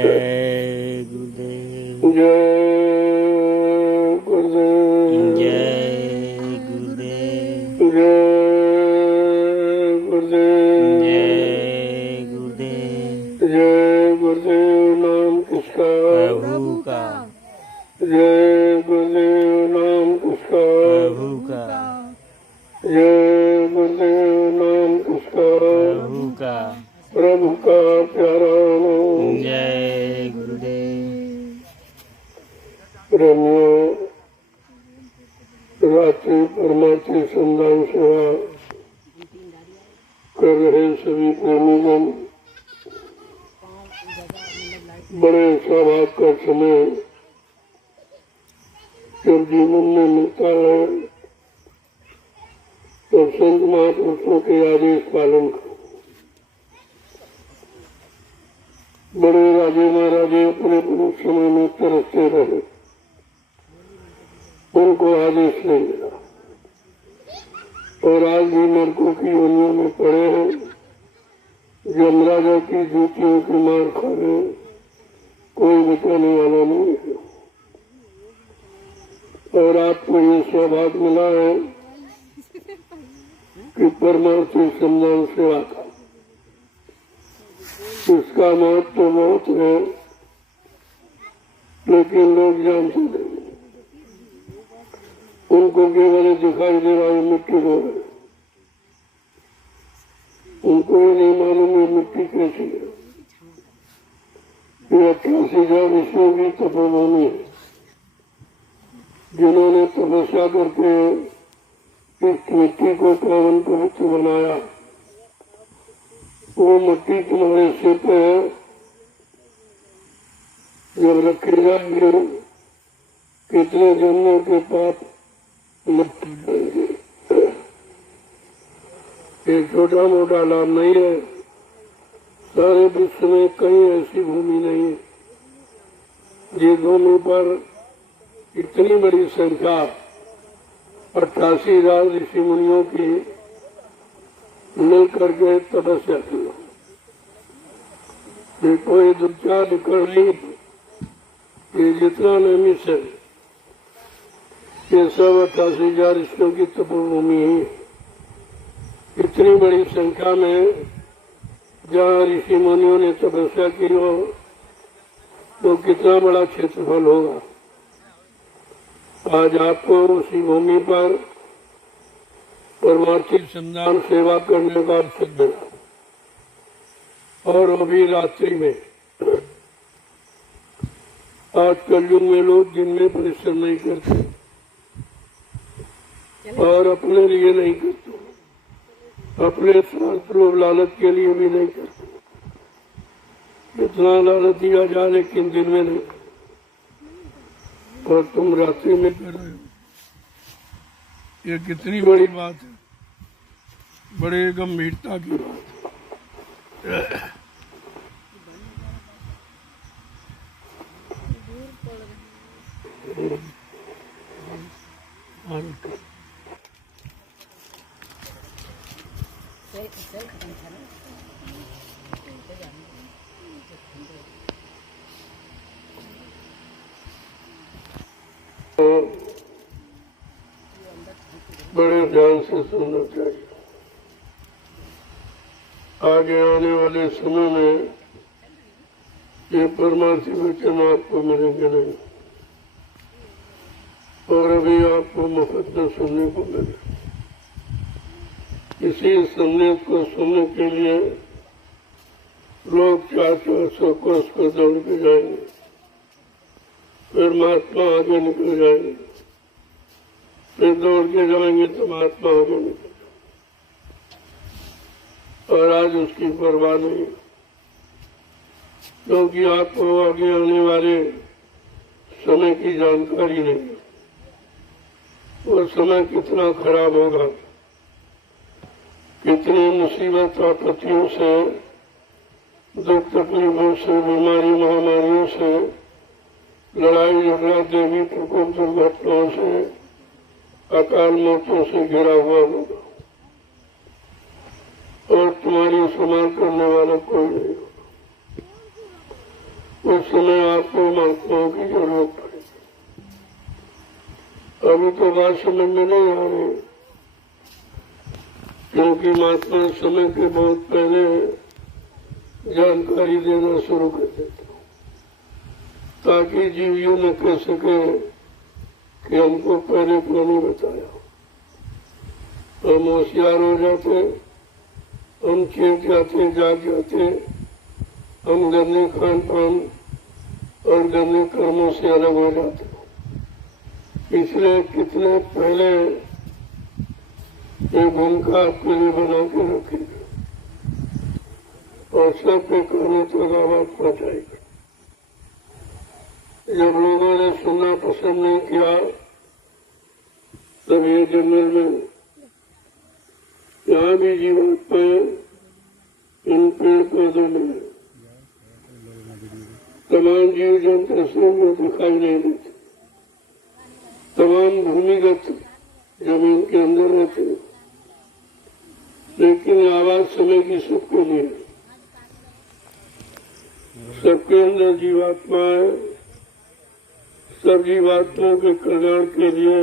जय गुरुदेव। जय गुरुदेव। जय गुरुदेव। जय गुरुदेव। जय गुरुदेव। जय गुरुदेव नाम किसका? प्रभु का। जय गुरुदेव नाम किसका? प्रभु का। जय गुरुदेव नाम किसका? प्रभु का। प्रभु का प्यारा नाम। जय गुरुदेव। प्रेमियों, रात्रि परमार्थी संधान सेवा कर रहे सभी प्रेमीगण, बड़े सौभाग्य का समय जब जीवन में मिलता है तो संत महापुरुषों के आदेश पालन करो। बड़े राजे महाराजे अपने अपने समय में तरसते रहे, उनको आदेश नहीं मिला और आज भी नरकों की योनियों में पड़े हैं, यमराजा की जूतियों की मार खा रहे हैं, कोई बचाने वाला नहीं है। और आपको ये सौभाग्य मिला है कि परमार्थी सम्मान सेवा का इसका महत्व तो बहुत है, लेकिन लोग जानते नहीं। उनको केवल दिखाई दे रहा है मिट्टी हो रही, उनको ही नहीं मालूम है मिट्टी कैसी है। ये 88,000 ऋषियों की तपोभूमि है, जिन्होंने तपस्या करके इस मिट्टी को पावन पवित्र बनाया। वो मिट्टी तुम्हारे सिर पे है, जब रखे जाएंगे कितने जन्मों के पाप मुक्त हो जाएंगे। ये छोटा मोटा लाभ नहीं है, सारे विश्व में कहीं ऐसी भूमि नहीं है जिस भूमि पर इतनी बड़ी संख्या 88,000 ऋषि मुनियों की मिल करके तपस्या की। ये कोई दूसरा निकल नहीं, ये जितना निमिष है ये सब 88,000 ऋषियों की तपोभूमि ही। इतनी बड़ी संख्या में जहाँ ऋषि मुनियों ने तपस्या की हो तो कितना बड़ा क्षेत्रफल होगा। आज आपको उसी भूमि पर परमार्थी संधान सेवा करने का अवसर मिला, और वो भी रात्रि में। आज कलयुग में लोग दिन में परिश्रम नहीं करते और अपने लिए नहीं करते, अपने स्वार्थ लोभ लालच के लिए भी नहीं करते। इतना लालच दिया जाए लेकिन दिन में नहीं, और तुम रात्रि में कर रहे हो। ये कितनी बड़ी बात है, बड़े गंभीरता की बात है। बड़े ध्यान से सुनना चाहिए। आगे आने वाले समय में ये परमार्थी वचन आपको मिलेंगे नहीं, और अभी आपको मुफ्त में सुनने को मिले। इसी संदेश को सुनने के लिए लोग 400 कोस पर दौड़ के जाएंगे, फिर महात्मा आगे निकल जाएंगे, फिर दौड़ के जाएंगे तो महात्मा आगे निकल, और आज उसकी परवाह नहीं, क्योंकि आपको आगे आने वाले समय की जानकारी नहीं। वो समय कितना खराब होगा, कितनी मुसीबत आपत्तियों से, दुख तकलीफों से, बीमारी महामारियों से, लड़ाई झगड़ा, देवी प्रकोप, दुर्घटनाओं से, अकाल मौतों से घिरा हुआ होगा, और तुम्हारी संभाल करने वाला कोई नहीं होगा। उस समय आपको महात्माओं की जरूरत पड़ेगी। अभी तो बात समझ में नहीं आ रही, क्योंकि महात्मा समय के बहुत पहले जानकारी देना शुरू कर देते, ताकि जीव यूं न कह सके कि हमको पहले क्यों नहीं बताया। हम होशियार हो जाते, हम चेत जाते, जाग जाते, हम गंदे खान पान और गंदे कर्मों से अलग हो जाते। इसलिए कितने पहले ये भूमिका आपके लिए बना के रखेगा और सबके कानों तक आवाज पहुंचाएगा। जब लोगों ने सुनना पसंद नहीं किया, तब ये जंगल में यहाँ भी जीवात्माएं इन पेड़ पौधों में तमाम जीव जंतु में दिखाई नहीं देते, तमाम भूमिगत जमीन के अंदर रहते, लेकिन आवाज समय की सबके लिए, सबके अंदर जीवात्मा है। सब जीवात्माओं के कल्याण के लिए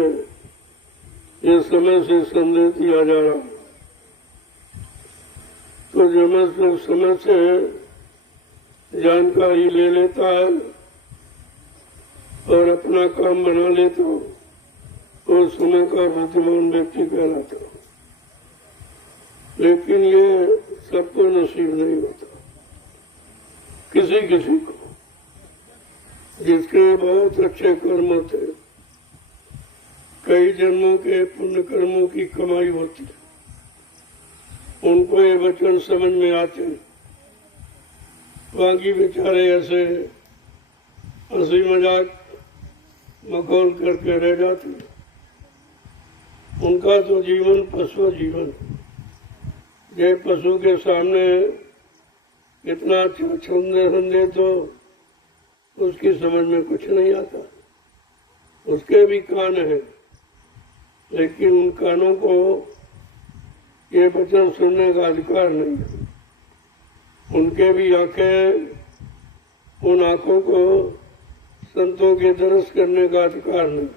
ये समय से संदेश दिया जा रहा। तो जब समय से जानकारी ले लेता है और अपना काम बना लेता हूँ, तो समय का बुद्धिमान व्यक्ति कहलाता हूँ। लेकिन ये सबको नसीब नहीं होता, किसी किसी को, जिसके बहुत अच्छे कर्म थे, कई जन्मों के पुण्य कर्मों की कमाई होती, उनको ये वचन समझ में आते। बाकी बेचारे ऐसे हंसी मजाक मखौल करके रह जाते। उनका तो जीवन पशु जीवन, ये पशु के सामने इतना अच्छा छंदे तो उसकी समझ में कुछ नहीं आता। उसके भी कान है, लेकिन उन कानों को ये वचन सुनने का अधिकार नहीं है। उनके भी आंखें, उन आंखों को संतों के दर्श करने का अधिकार नहीं।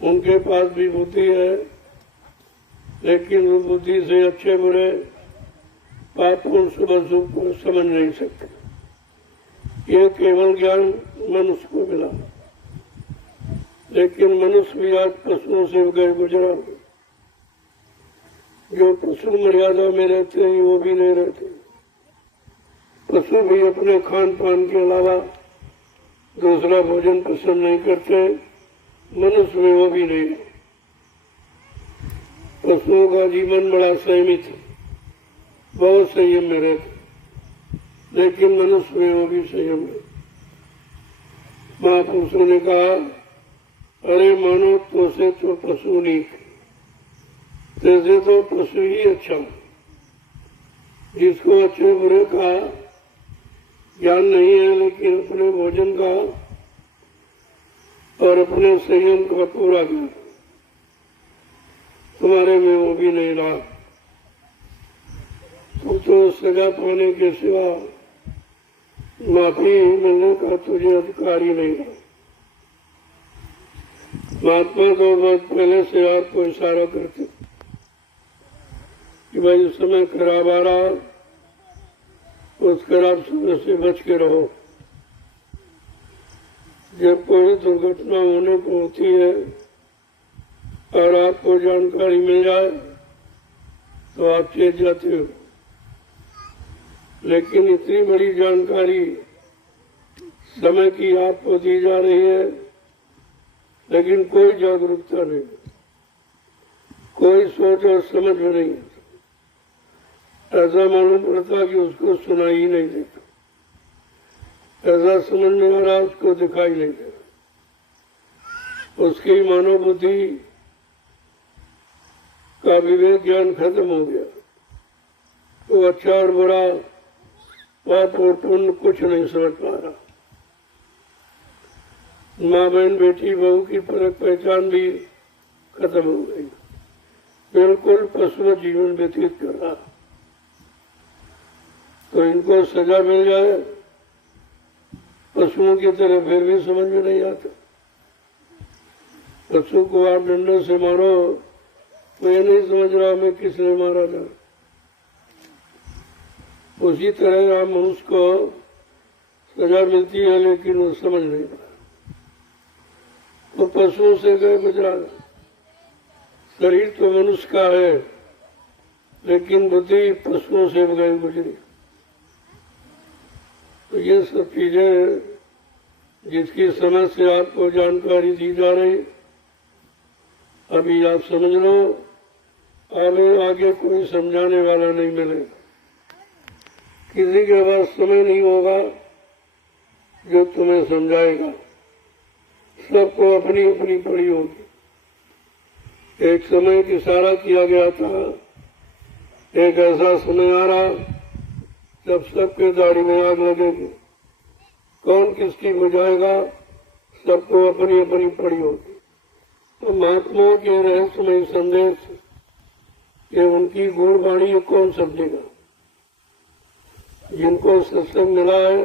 उनके पास भी बुद्धि है, लेकिन वो बुद्धि से अच्छे बुरे पाप और शुभ अशुभ को समझ नहीं सकते। ये केवल ज्ञान मनुष्य को मिला, लेकिन मनुष्य भी आज पशुओं से गए गुजरा। जो पशु मर्यादा में रहते हैं वो भी नहीं रहते। पशु भी अपने खान पान के अलावा दूसरा भोजन पसंद नहीं करते, मनुष्य में वो भी नहीं। पशुओं का जीवन बड़ा संयमित है, बहुत संयम में रहते, लेकिन मनुष्य में वो भी संयम है। महापुरुषों ने कहा, अरे मानो तो से तो पशु नीक, जैसे तो पशु ही अच्छा। जिसको अच्छे बुरे का ज्ञान नहीं है, लेकिन अपने भोजन का और अपने संयम का पूरा ज्ञान, तुम्हारे में वो भी नहीं रहा। तुम तो सजा पाने के सिवा माफी मिलने का तुझे अधिकार ही नहीं रहा। महात्मा तो बहुत पहले से आपको इशारा करते कि भाई उस समय खराब आ रहा, उस खराब समय से बच के रहो। जब कोई दुर्घटना होने को होती है और आपको जानकारी मिल जाए तो आप चेत जाते हो, लेकिन इतनी बड़ी जानकारी समय की आपको दी जा रही है, लेकिन कोई जागरूकता नहीं, कोई सोच और समझ में नहीं। ऐसा मालूम पड़ता कि उसको सुनाई ही नहीं देता, ऐसा समझ में आ रहा उसको दिखाई नहीं दे रहा। उसकी मानव बुद्धि का विवेक ज्ञान खत्म हो गया। वो अच्छा और बुरा, पाप और पुण्य कुछ नहीं समझ पा रहा। माँ बहन बेटी बहू की परख पहचान भी खत्म हो गई, बिल्कुल पशु जीवन व्यतीत कर रहा। तो इनको सजा मिल जाए पशुओं की तरह फिर भी समझ में नहीं आता। पशु को आप डंडे से मारो तो ये नहीं समझ रहा हमें किसने मारा था। उसी तरह आप मनुष्य को सजा मिलती है लेकिन वो समझ नहीं पाया। तो पशुओं से गए गुजरा। शरीर तो मनुष्य का है लेकिन बुद्धि पशुओं से गए गुजरी। तो ये सब चीजें जिसकी समझ से आपको जानकारी दी जा रही, अभी आप समझ लो, आगे कोई समझाने वाला नहीं मिलेगा। किसी के पास समय नहीं होगा जो तुम्हें समझाएगा। सबको अपनी अपनी पड़ी होगी। एक समय इशारा किया गया था, एक ऐसा समय आ रहा जब सबके दाढ़ी में आग लगेगी। कौन किसकी बुझाएगा, सबको अपनी अपनी पड़ी होगी। तो महात्माओं के रहस्यमय संदेश ये उनकी गूढ़ वाणी कौन समझेगा? जिनको सत्संग मिला है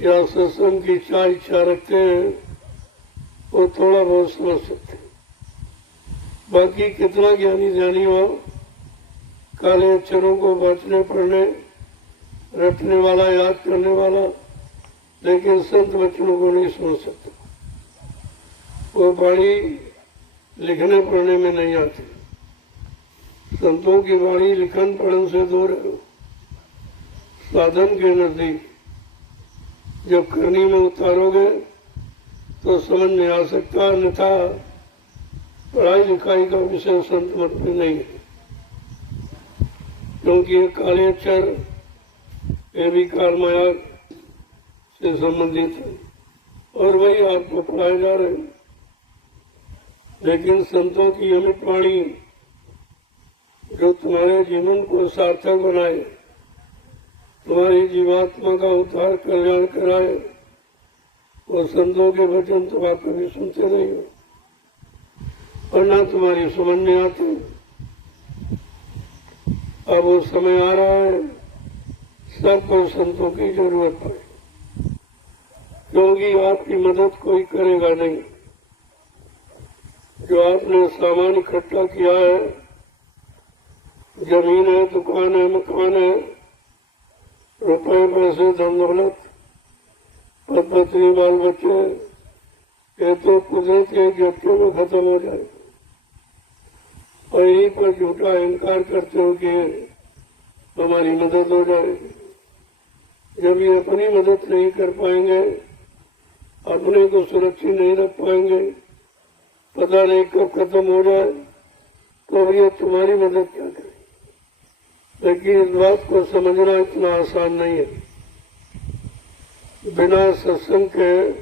या सत्संग की इच्छा रखते हैं वो थोड़ा बहुत समझ सकते हैं। बाकी कितना ज्ञानी ध्यानी हो, काले अक्षरों को बांटने पढ़ने रटने वाला, याद करने वाला, लेकिन संत वचनों को नहीं सुन सकता। वो वाणी लिखने पढ़ने में नहीं आती। संतों की वाणी लिखन पढ़न से दूर है, साधन के नजदीक। जब करनी में उतारोगे तो समझ में आ सकता, अन्यथा पढ़ाई लिखाई का विषय संत मत में नहीं है। क्योंकि ये काले अक्षर ये भी काल माया से संबंधित है और वही आपको पढ़ाए जा रहे हैं। लेकिन संतों की अमित वाणी जो तुम्हारे जीवन को सार्थक बनाए, तुम्हारी जीवात्मा का उद्धार कल्याण कराए, वो संतों के वचन तो आप कभी सुनते नहीं हो और ना तुम्हारी समझ में आते। अब वो समय आ रहा है सबको संतों की जरूरत पड़े, क्योंकि आपकी मदद कोई करेगा नहीं। जो आपने सामान इकट्ठा किया है, जमीन है, दुकान है, मकान है, रुपए पैसे धन दौलत, पद पत्नी बाल बच्चे, ये तो कुदरत के झटके में खत्म हो जाएगा। और यहीं पर झूठा अहंकार करते हो कि हमारी मदद हो जाएगी। जब ये अपनी मदद नहीं कर पाएंगे, अपने को सुरक्षित नहीं रख पाएंगे, पता नहीं कब खत्म हो जाए, तो अब ये तुम्हारी मदद क्या करे। लेकिन इस बात को समझना इतना आसान नहीं है। बिना सत्संग के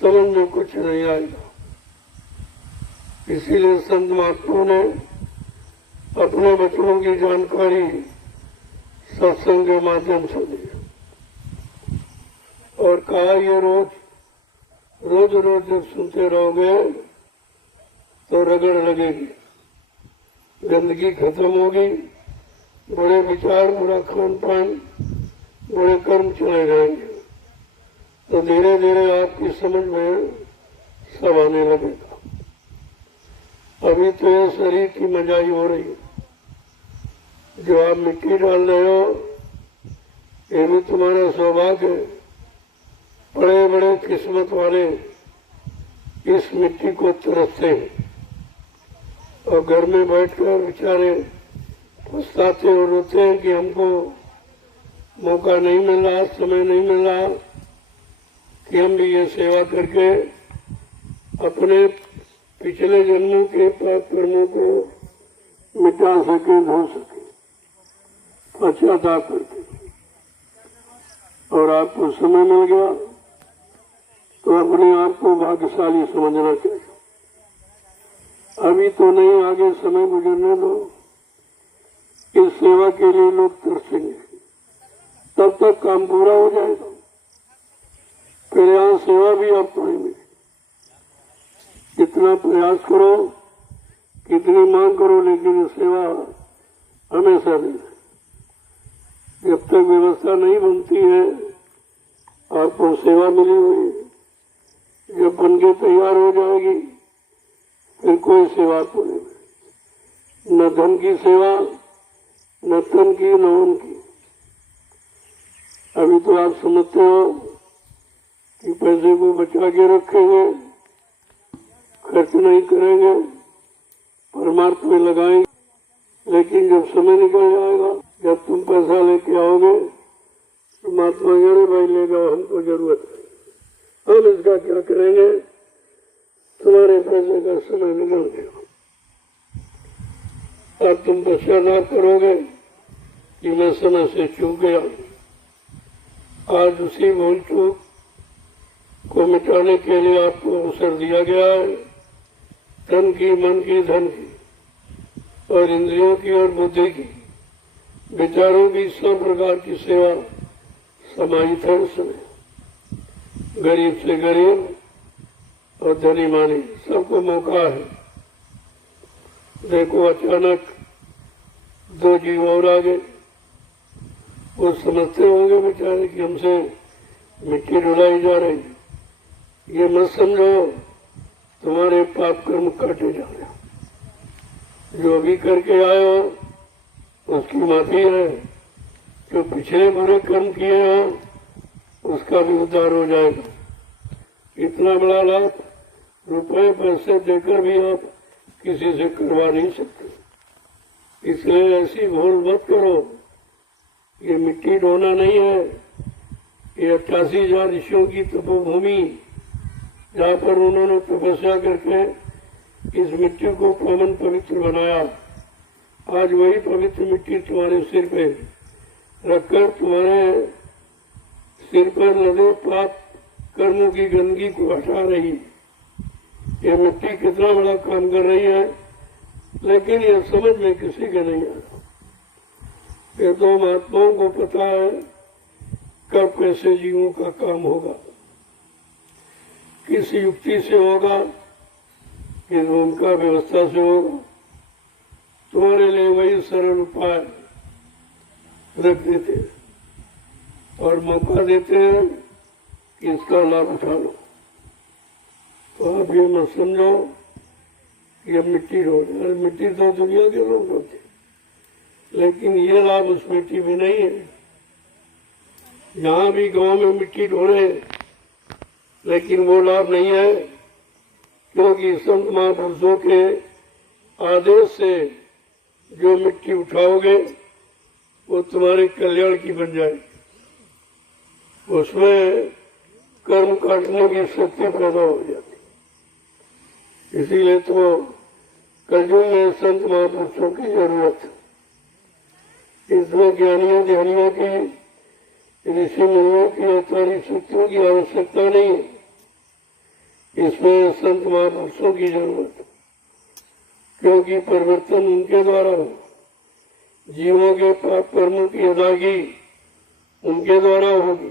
समझ में कुछ नहीं आएगा। इसीलिए संत महात्माओं ने अपने वचनों की जानकारी सत्संग के माध्यम से दी और कहा ये रोज जब सुनते रहोगे तो रगड़ लगेगी, गंदगी खत्म होगी, बड़े विचार, बुरा खान पान, बड़े कर्म चले जाएंगे। तो धीरे धीरे आपकी समझ में सब आने लगेगा। अभी तो ये शरीर की मजाई हो रही है। जो आप मिट्टी डाल रहे हो ये भी तुम्हारा सौभाग्य है। बड़े बड़े किस्मत वाले इस मिट्टी को तरसते हैं और घर में बैठकर बेचारे पछताते और रोते हैं कि हमको मौका नहीं मिल रहा, समय नहीं मिल रहा कि हम भी ये सेवा करके अपने पिछले जन्मों के पाप कर्मों को मिटा सके, धो सके, पश्चाताप करके। और आपको समय मिल गया तो अपने आप को भाग्यशाली समझना चाहिए। अभी तो नहीं, आगे समय गुजरने दो। इस सेवा के लिए लोग तरसेंगे, तब तक काम पूरा हो जाएगा। फिर यहाँ सेवा भी आपको नहीं मिलेगी। कितना प्रयास करो, कितनी मांग करो, लेकिन सेवा हमेशा नहीं। जब तक व्यवस्था नहीं बनती है आपको सेवा मिली हुई है। जब बन के तैयार हो जाएगी फिर कोई सेवा आपको नहीं मिलेगी, न धन की सेवा, न तन की, न मन की। अभी तो आप समझते हो कि पैसे को बचा के रखेंगे, खर्च नहीं करेंगे, परमार्थ में लगाएंगे, लेकिन जब समय निकल जाएगा, जब तुम पैसा लेके आओगे तो महात्मा अरे भाई ले जाओ, हमको जरूरत है, हम इसका क्या करेंगे, तुम्हारे पैसे का समय निकल गया। अब तुम पश्चाताप करोगे कि मैं समय से चूक गया। आज उसी भूल चूक को मिटाने के लिए आपको अवसर दिया गया है। तन की, मन की, धन की और इंद्रियों की और बुद्धि की, विचारों की सब प्रकार की सेवा समाहित है उसमें। गरीब से गरीब और धनी मानी सबको मौका है। देखो अचानक दो जीव और आ गए, वो समझते होंगे बेचारे कि हमसे मिट्टी डुलाई जा रही है। ये मत समझो तुम्हारे पाप कर्म काटे जा रहे। जो अभी करके आए हो उसकी माफी है, जो पिछले बुरे कर्म किए हो उसका भी उद्धार हो जाएगा। इतना बड़ा लाभ रुपए पैसे देकर भी आप किसी से करवा नहीं सकते। इसलिए ऐसी भूल मत करो। ये मिट्टी ढोना नहीं है, ये 88,000 ऋषियों की तपोभूमि, जहाँ पर उन्होंने तपस्या करके इस मिट्टी को पावन पवित्र बनाया। आज वही पवित्र मिट्टी तुम्हारे सिर पे रखकर तुम्हारे सिर पर लदे पाप कर्मों की गंदगी को हटा रही। ये मिट्टी कितना बड़ा काम कर रही है, लेकिन ये समझ में किसी के नहीं आ रहा। ये तो महात्माओं को पता है कब कैसे जीवों का काम होगा, किस युक्ति से होगा, किस उनका व्यवस्था से होगा। तुम्हारे लिए वही सरल उपाय रख देते हैं और मौका देते हैं कि इसका लाभ उठा लो। तो आप ये मत समझो कि अब मिट्टी ढोल, मिट्टी तो दुनिया के लोग ढोते, लेकिन ये लाभ उस मिट्टी में नहीं है। यहाँ भी गांव में मिट्टी ढोले, लेकिन वो लाभ नहीं है, क्योंकि संत महापुरुषों के आदेश से जो मिट्टी उठाओगे वो तुम्हारे कल्याण की बन जाएगी। उसमें कर्म काटने की शक्ति पैदा हो जाती। इसीलिए तो कलयुग में संत महापुरुषों की जरूरत है। इसमें ज्ञानियों ध्यानियों की, ऋषि मुनियों की अवतारी शक्तियों की आवश्यकता नहीं है। इसमें संत महापुरुषों की जरूरत है, क्योंकि परिवर्तन उनके द्वारा हो। जीवों के पाप कर्मों की अदायगी उनके द्वारा होगी।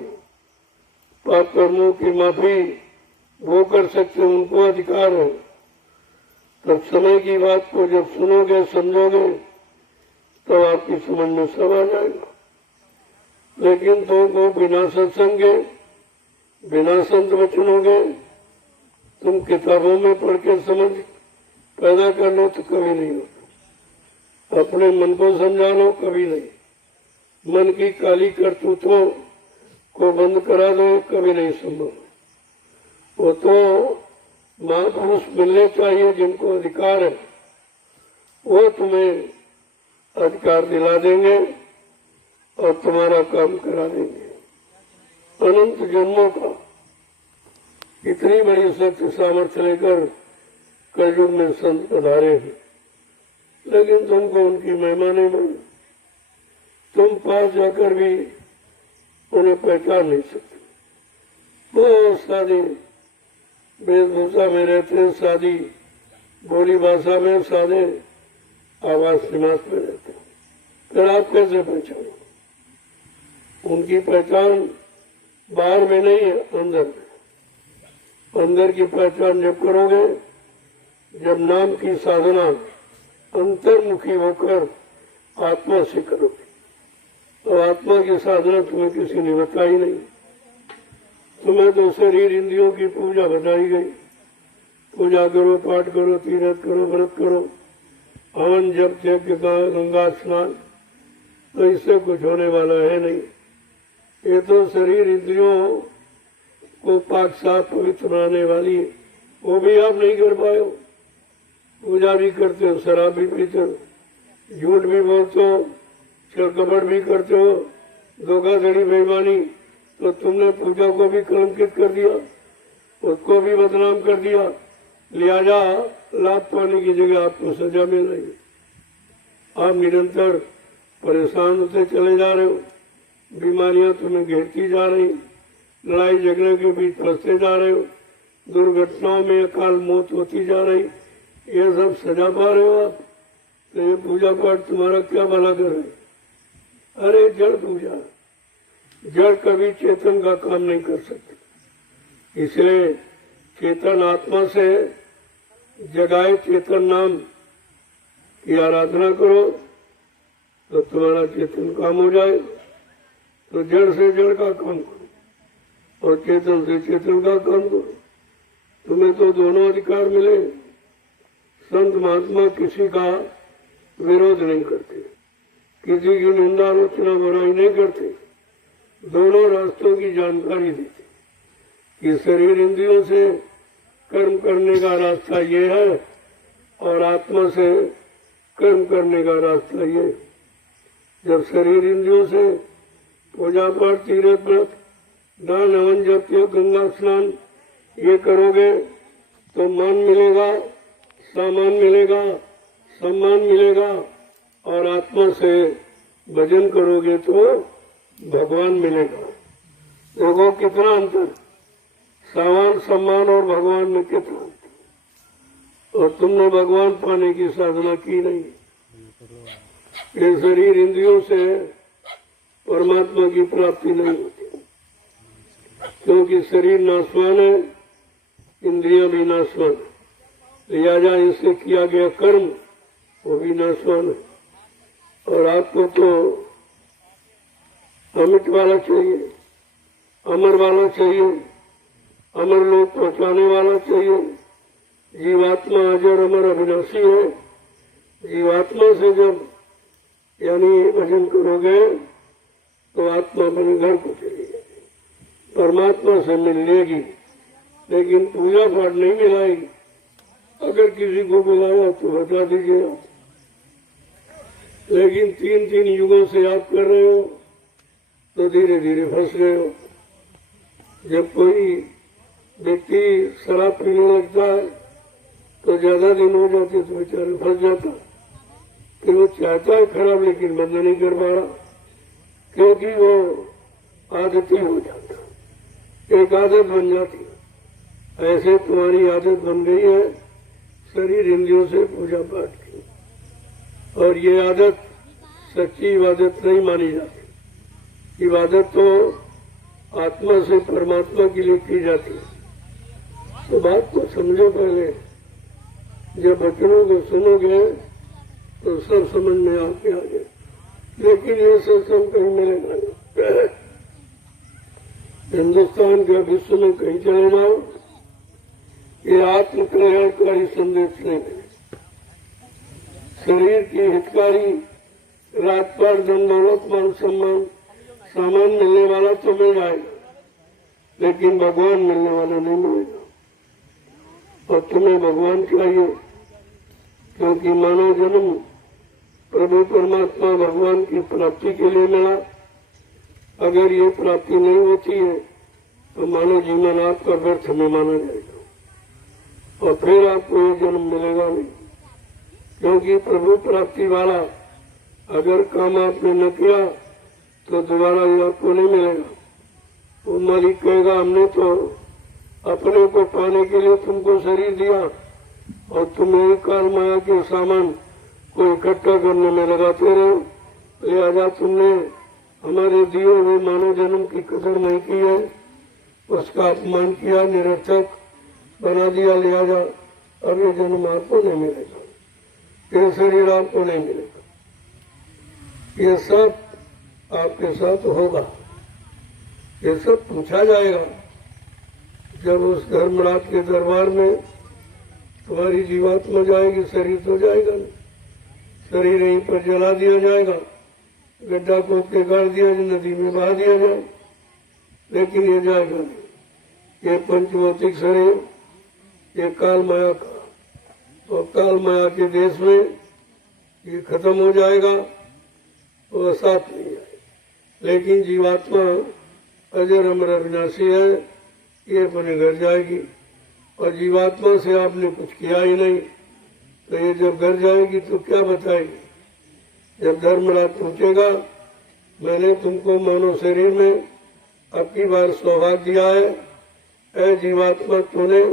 पाप कर्मों की माफी वो कर सकते, उनको अधिकार है। तब समय की बात को जब सुनोगे, समझोगे, तो आपकी समझ में सब आ जाएगा। लेकिन तुमको बिना सत्संग के, बिना संत वचनों के तुम किताबों में पढ़ के समझ पैदा कर लो तो कभी नहीं होता। अपने मन को समझा लो, कभी नहीं। मन की काली करतूतों को बंद करा दो, कभी नहीं संभव। वो तो महापुरुष मिलने चाहिए जिनको अधिकार है, वो तुम्हें अधिकार दिला देंगे और तुम्हारा काम करा देंगे। अनंत जन्मों का इतनी बड़ी शक्ति सामर्थ्य लेकर कलयुग में संत पधारे हैं, लेकिन तुमको उनकी महिमा नहीं मालूम। तुम पास जाकर भी उन्हें पहचान नहीं सकते। बहुत सादे वेशभूषा में रहते हैं, सादी बोली भाषा में, सादे आवास निवास में रहते हैं, फिर आप कैसे पहचानो? उनकी पहचान बाहर में नहीं है, अंदर में। अंदर की पहचान जब करोगे, जब नाम की साधना अंतर्मुखी होकर आत्मा से करोगे, तो आत्मा की साधना तुम्हें किसी ने बताई नहीं। तुम्हें तो शरीर इंद्रियों की पूजा बताई गई। पूजा करो, पाठ करो, तीर्थ करो, व्रत करो, हवन जप यज्ञ गंगा स्नान, तो इससे कुछ होने वाला है नहीं। ये तो शरीर इंद्रियों को पाक साफ पवित्र बनाने वाली है, वो भी आप नहीं कर पाए हो। पूजा भी करते हो, शराब भी पीते हो, झूठ भी बोलते हो, छल कपट भी करते हो, धोखाधड़ी बेईमानी, तो तुमने पूजा को भी कलंकित कर दिया, उसको भी बदनाम कर दिया। लिहाजा लाभ पाने की जगह आपको सजा मिल रही है। आप निरंतर परेशान होते चले जा रहे हो, बीमारियां तुम्हें घेरती जा रही, लड़ाई झगड़े के बीच फंसते जा रहे हो, दुर्घटनाओं में अकाल मौत होती जा रही, ये सब सजा पा रहे हो आप। तो ये पूजा पाठ तुम्हारा क्या भला कर रहे? अरे जड़ पूजा, जड़ कभी चेतन का काम नहीं कर सकती, इसलिए चेतन आत्मा से जगाए चेतन नाम की आराधना करो तो तुम्हारा चेतन काम हो जाए। तो जड़ से जड़ का काम करो और चेतन से चेतन का काम करो, तुम्हें तो दोनों अधिकार मिले। संत महात्मा किसी का विरोध नहीं करते, किसी की निंदा आलोचना बुराई नहीं करते, दोनों रास्तों की जानकारी देते कि शरीर इंद्रियों से कर्म करने का रास्ता ये है और आत्मा से कर्म करने का रास्ता ये। जब शरीर इंद्रियों से पूजा पाठ तीर्थ व्रत दान हवन जप गंगा स्नान ये करोगे तो मान मिलेगा, सामान मिलेगा, सम्मान मिलेगा, और आत्मा से भजन करोगे तो भगवान मिलेगा। देखो कितना अंतर, सामान सम्मान और भगवान में कितना अंतर। और तुमने भगवान पाने की साधना की नहीं। ये शरीर इंद्रियों से परमात्मा की प्राप्ति नहीं होती, क्योंकि शरीर नाशवान है, इंद्रियां भी नाशवान है, लिहाजा इससे किया गया कर्म वो भी नाशवान है। और आपको तो अमिट वाला चाहिए, अमर वाला चाहिए, अमर लोग पहुंचाने वाला चाहिए। जीवात्मा अजर अमर अविनाशी है। जीवात्मा से जब यानी भजन करोगे तो आत्मा अपने घर को चली जाएगी, परमात्मा से मिल लेगी, लेकिन पूजा पाठ नहीं मिलाएगी। अगर किसी को मिलाया तो बता दीजिए आप। लेकिन तीन तीन युगों से आप कर रहे हो तो धीरे धीरे फंस गए हो। जब कोई व्यक्ति शराब पीने लगता है तो ज्यादा दिन हो जाते तो बेचारा फंस जाता, फिर वो चाहता है खराब लेकिन बंद नहीं कर पा रहा, क्योंकि वो आदती हो जाता, एक आदत बन जाती है। ऐसे तुम्हारी आदत बन गई है शरीर इंद्रियों से पूजा पाठ की, और ये आदत सच्ची इबादत नहीं मानी जाती। इबादत तो आत्मा से परमात्मा के लिए की जाती है। तो बात को समझो पहले, जब वचनों को सुनोगे तो सब समझ में आके आ जाए, लेकिन ये सत्संग कहीं मिलेगा नहीं। हिंदुस्तान के विश्व में कहीं चले जाओ, ये आत्म कल्याणकारी संदेश नहीं मिले। शरीर की हितकारी रात पर धन दौलत मान सम्मान सामान मिलने वाला तो मिल जाएगा, लेकिन भगवान मिलने वाला नहीं मिलेगा। और तुम्हें भगवान चाहिए, क्योंकि मानव जन्म प्रभु परमात्मा भगवान की प्राप्ति के लिए मिला। अगर ये प्राप्ति नहीं होती है तो मानव जीवन आपका व्यर्थ में माना जाएगा और फिर आपको ये जन्म मिलेगा नहीं, क्योंकि प्रभु प्राप्ति वाला अगर काम आपने न किया तो दोबारा ये आपको नहीं मिलेगा। वो मालिक कहेगा हमने तो अपने को पाने के लिए तुमको शरीर दिया और तुम यही काल माया के सामान को इकट्ठा करने में लगाते रहे, लिहाजा तुमने हमारे दिए हुए मानव जन्म की कदर नहीं की है, उसका अपमान किया, निरर्थक बना दिया, लिहाजा अब ये जन्म आपको नहीं मिलेगा, ये शरीर आपको नहीं मिलेगा। ये सब आपके साथ होगा, ये सब पूछा जाएगा जब उस धर्मराज के दरबार में तुम्हारी जीवात्मा जाएगी, शरीर तो जाएगा नहीं, शरीर यहीं पर जला दिया जाएगा, गड्ढा खोद के गाड़ दिया जाए, नदी में बहा दिया जाए, लेकिन ये जाएगा नहीं। ये पंचभौतिक शरीर ये काल माया का, और काल माया के देश में ये खत्म हो जाएगा, वो साथ नहीं आएगा। लेकिन जीवात्मा अजर अमर अविनाशी है, ये अपने घर जाएगी। और जीवात्मा से आपने कुछ किया ही नहीं, तो ये जब घर जाएगी तो क्या बताएगी? जब धर्मराज पूछेगा, मैंने तुमको मानव शरीर में अब की बार सौभाग्य दिया है, ऐ जीवात्मा तूने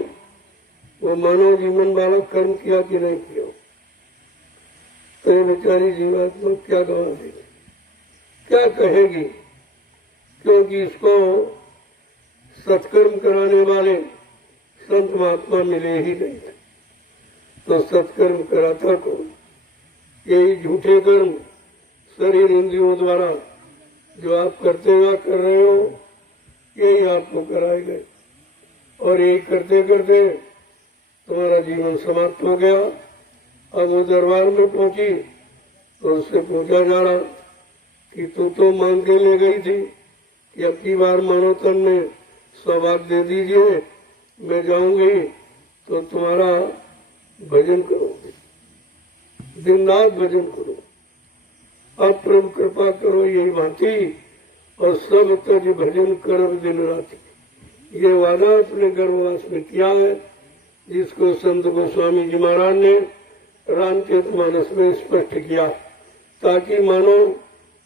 वो मानव जीवन वाला कर्म किया कि नहीं किया? तो ये बेचारी जीवात्मा क्या गवा देगी, क्या कहेगी? क्योंकि इसको सत्कर्म कराने वाले संत महात्मा मिले ही नहीं थे। तो सत्कर्म कराता को यही झूठे कर्म शरीर इंद्रियों द्वारा जो आप कर रहे हो, यही आपको कराए गए। और यही करते करते तुम्हारा जीवन समाप्त हो गया। अब वो दरबार में पहुंची तो उससे पूछा जा रहा कि तू तो मांग के ले गई थी कि अब की बार मानो तन में सौभाग्य दे दीजिए, मैं जाऊंगी तो तुम्हारा भजन करूंगी, दिन रात भजन करो, अब प्रभु कृपा करो यही भांति, और सब तज भजन करब दिन रात। ये वादा अपने गर्भवास में किया है, जिसको संत गोस्वामी जी महाराज ने रामचरितमानस में स्पष्ट किया, ताकि मानो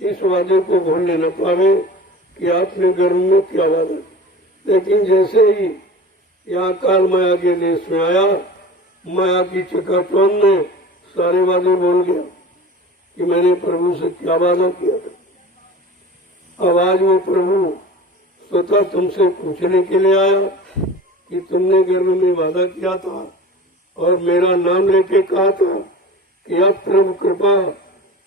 इस वादे को भूलने न पावे कि आपने गर्भ में क्या वादा। लेकिन जैसे ही यहाँ काल माया के देश में आया, माया की चकाचौंध ने सारे वादे बोल गया कि मैंने प्रभु से क्या वादा किया था। अब आज वो प्रभु स्वतः तुमसे पूछने के लिए आया कि तुमने गर्भ में वादा किया था और मेरा नाम लेके कहा था कि अब प्रभु कृपा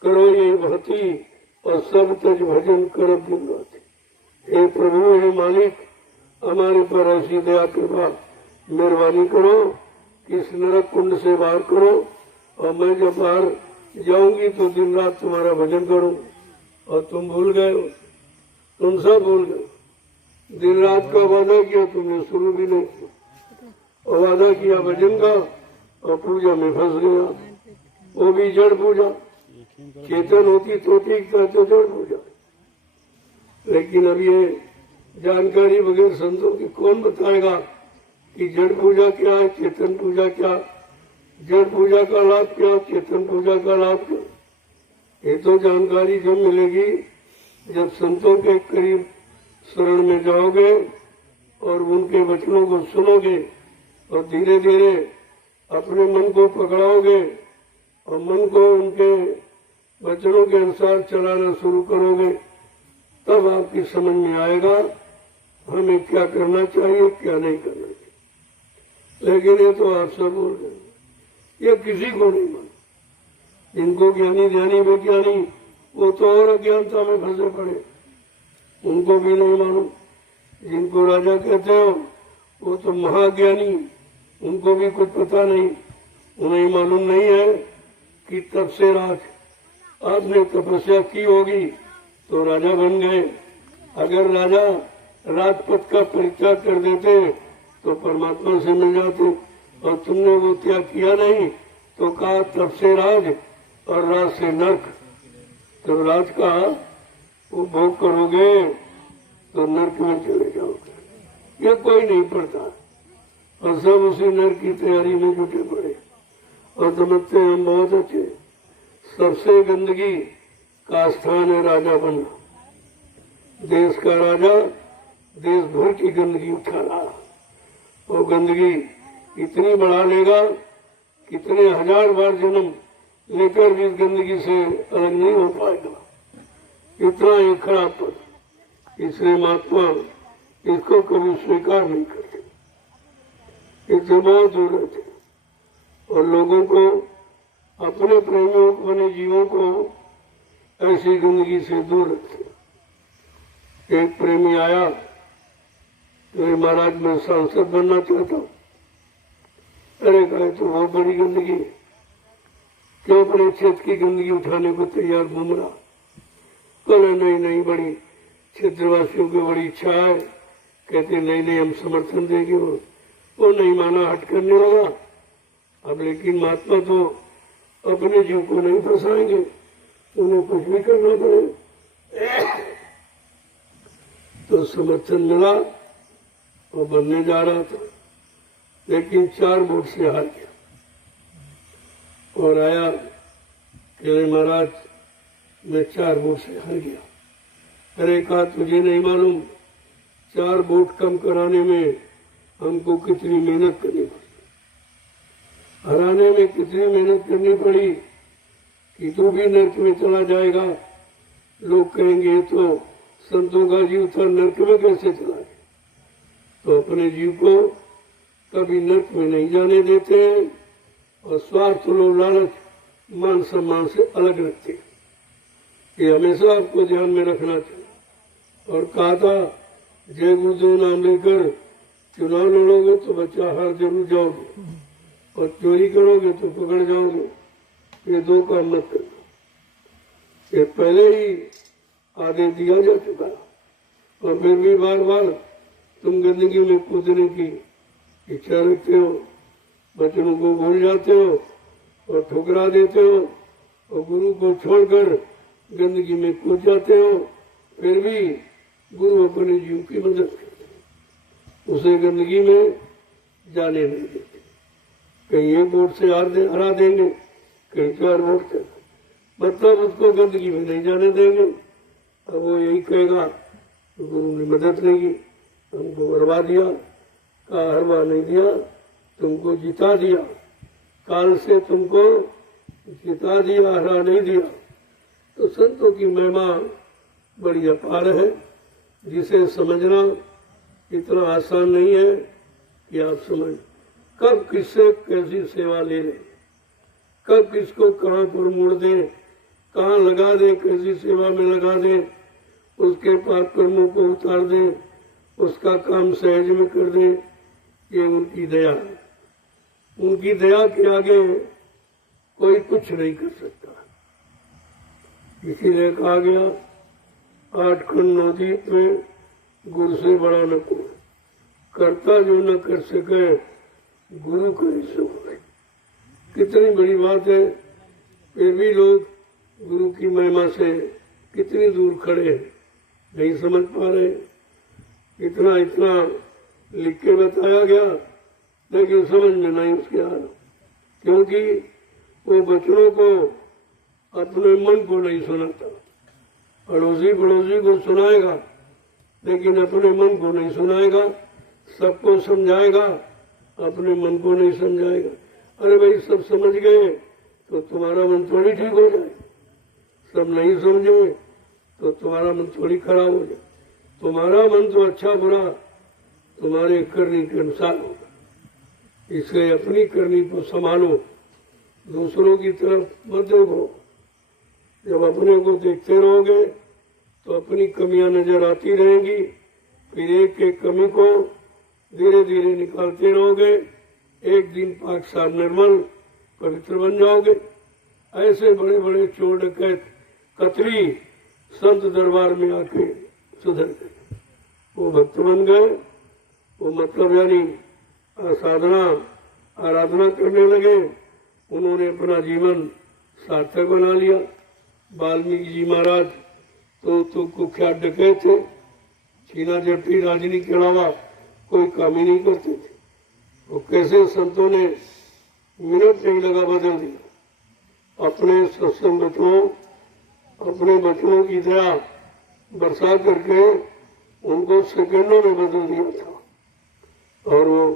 करो ये भांति, और सब तज भजन करो दिन रात। हे प्रभु, हे मालिक, हमारे पर ऐसी दया कृपा मेहरबानी करो कि इस नरक कुंड से बाहर करो, और मैं जब बाहर जाऊंगी तो दिन रात तुम्हारा भजन करूं। और तुम भूल गए हो, तुम सब भूल गए। दिन रात का वादा किया, तुमने शुरू भी नहीं किया, और वादा किया भजन का, और पूजा में फंस गया, वो भी जड़ पूजा। चेतन होती तो ठीक था, तो जड़ पूजा। लेकिन अब ये जानकारी बगैर संतों की कौन बताएगा कि जड़ पूजा क्या है, चेतन पूजा क्या, जड़ पूजा का लाभ क्या, चेतन पूजा का लाभ क्या? ये तो जानकारी जब मिलेगी जब संतों के करीब शरण में जाओगे और उनके वचनों को सुनोगे, और धीरे धीरे अपने मन को पकड़ाओगे और मन को उनके वचनों के अनुसार चलाना शुरू करोगे, तब आपकी समझ में आएगा हमें क्या करना चाहिए, क्या नहीं करना चाहिए। लेकिन ये तो आप सब बोल रहे, ये किसी को नहीं मालूम। जिनको ज्ञानी ध्यानी वैज्ञानी, वो तो और अज्ञानता में फंसे पड़े, उनको भी नहीं मालूम। जिनको राजा कहते हो वो तो महाज्ञानी, उनको भी कुछ पता नहीं। उन्हें मालूम नहीं है कि तब से राज आपने तपस्या की होगी तो राजा बन गए। अगर राजा राजपथ का परित्याग कर देते तो परमात्मा से मिल जाते, और तुमने वो त्याग किया नहीं, तो कहा तब से राज और राज से नर्क। तो राज का वो भोग करोगे तो नर्क में चले जाओगे। ये कोई नहीं पड़ता, और सब उसी नर्क की तैयारी में जुटे पड़े और समझते हम बहुत अच्छे। सबसे गंदगी का स्थान है राजा बनना। देश का राजा देश भर की गंदगी उठा रहा, वो गंदगी इतनी बढ़ा लेगा, कितने हजार बार जन्म लेकर भी इस गंदगी से अलग नहीं हो पाएगा। इतना ये खराब पद, इसलिए महात्मा इसको कभी स्वीकार नहीं करते, इससे बहुत दूर रहते और लोगों को, अपने प्रेमियों को, अपने जीवों को ऐसी गंदगी से दूर रखते। एक प्रेमी आया अरे महाराज मैं सांसद बनना चाहता हूँ। अरे कहा तो बहुत बड़ी गंदगी है, क्यों अपने क्षेत्र की गंदगी उठाने को तैयार घूम रहा। बोले नहीं नहीं, बड़ी क्षेत्रवासियों की बड़ी इच्छा है, कहते नहीं नहीं हम समर्थन देंगे। वो नहीं माना, हट करने लगा। अब लेकिन महात्मा तो अपने जीव को नहीं फंसाएंगे, उन्हें कुछ भी करना पड़ेगा। तो समर्थन मिला और बनने जा रहा था, लेकिन 4 वोट से हार गया और आया कि अरे महाराज मैं 4 वोट से हार गया। अरे कहा तुझे नहीं मालूम 4 वोट कम कराने में हमको कितनी मेहनत करनी पड़ी, हराने में कितनी मेहनत करनी पड़ी कि तू भी नर्क में चला जाएगा। लोग कहेंगे तो संतों का जीव था, नर्क में कैसे चला गया। तो अपने जीव को कभी नर्क में नहीं जाने देते हैं और स्वार्थ लोभ लालच मान सम्मान से अलग रखते हैं। ये हमेशा आपको ध्यान में रखना चाहिए। और कहा था जय गुरुदेव नाम लेकर चुनाव लड़ोगे तो बच्चा हार जरूर जाओगे, और चोरी करोगे तो पकड़ जाओगे। ये 2 काम मत करना। ये पहले ही आदेश दिया जा चुका, और फिर भी बार बार तुम गंदगी में कूदने की इच्छा रखते हो, बच्चों को भूल जाते हो और ठुकरा देते हो, और गुरु को छोड़कर गंदगी में कूद जाते हो। फिर भी गुरु अपने जीव की मदद करते, उसे गंदगी में जाने नहीं देते। कहीं 1 वोट से हरा देंगे, कहीं 4 वोट से, मतलब उसको गंदगी में नहीं जाने देंगे। अब वो यही कहेगा तो गुरु ने मदद नहीं की, हमको हरवा दिया। कहा हरवा नहीं दिया, तुमको जिता दिया, काल से तुमको जिता दिया, हरा नहीं दिया। तो संतों की महिमा बड़ी अपार है, जिसे समझना इतना आसान नहीं है कि आप समझ कब किससे कैसी सेवा ले लें, कब किसको कहाँ पर मोड़ दें, कहाँ लगा दें, कैसी सेवा में लगा दें, उसके पाप कर्मों को उतार दें, उसका काम सहज में कर दें। ये उनकी दया है। उनकी दया के आगे कोई कुछ नहीं कर सकता। इसीलिए कहा गया 8 खंड 9 दीप में गुरु से बड़ा न कोई, करता जो न कर सके गुरु करे सो होए। कितनी बड़ी बात है, फिर भी लोग गुरु की महिमा से कितनी दूर खड़े हैं, नहीं समझ पा रहे। इतना इतना लिख के बताया गया, लेकिन समझ में नहीं उसके आ रहा, क्योंकि वो बच्चों को अपने मन को नहीं सुनाता। अड़ोसी पड़ोसी को सुनाएगा, लेकिन अपने मन को नहीं सुनाएगा। सबको समझाएगा, अपने मन को नहीं समझाएगा। अरे भाई सब समझ गए तो तुम्हारा मन थोड़ी ठीक हो जाए, सब नहीं समझे तो तुम्हारा मन थोड़ी खराब हो जाए। तुम्हारा मन तो अच्छा बुरा तुम्हारे करनी के अनुसार होगा। इसलिए अपनी करनी को संभालो, दूसरों की तरफ मत देखो। जब अपने को देखते रहोगे तो अपनी कमियां नजर आती रहेंगी, फिर एक एक कमी को धीरे धीरे निकालते रहोगे। एक दिन पाक साफ निर्मल पवित्र बन जाओगे। ऐसे बड़े बड़े चोर डकैत कतरी संत दरबार में आके सुधर गए, वो भक्त बन गए। वो मतलब यानी साधना आराधना करने लगे, उन्होंने अपना जीवन सार्थक बना लिया। वाल्मीकि जी महाराज तो कुख्यात डकैत थे, छीना झपटी राजनी के अलावा कोई काम ही नहीं करते थे। वो कैसे संतों ने मिनट नहीं लगा बदल दिया। अपने सत्संग बचनों, अपने बचनों की दया बरसा करके उनको सेकंडों में बदल दिया था। और वो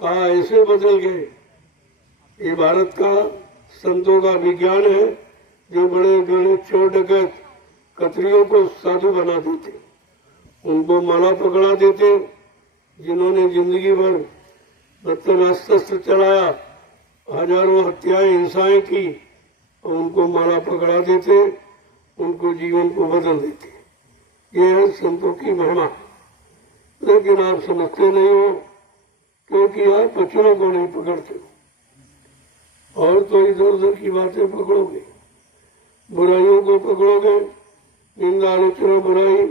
कहा ऐसे बदल गए। ये भारत का संतों का विज्ञान है, जो बड़े बड़े चोर डकैत कतरियों को साधु बना देते, उनको माला पकड़ा देते। जिन्होंने जिंदगी भर मतलब अस्त्र चलाया, हजारों हत्याएं हिंसाएं की, और उनको माला पकड़ा देते, उनको जीवन को बदल देते। ये है संतों की महिमा। लेकिन आप समझते नहीं हो, क्योंकि आप बच्चों को नहीं पकड़ते और तो इधर उधर की बातें पकड़ोगे, बुराइयों को पकड़ोगे, निंदा आलोचना बुराई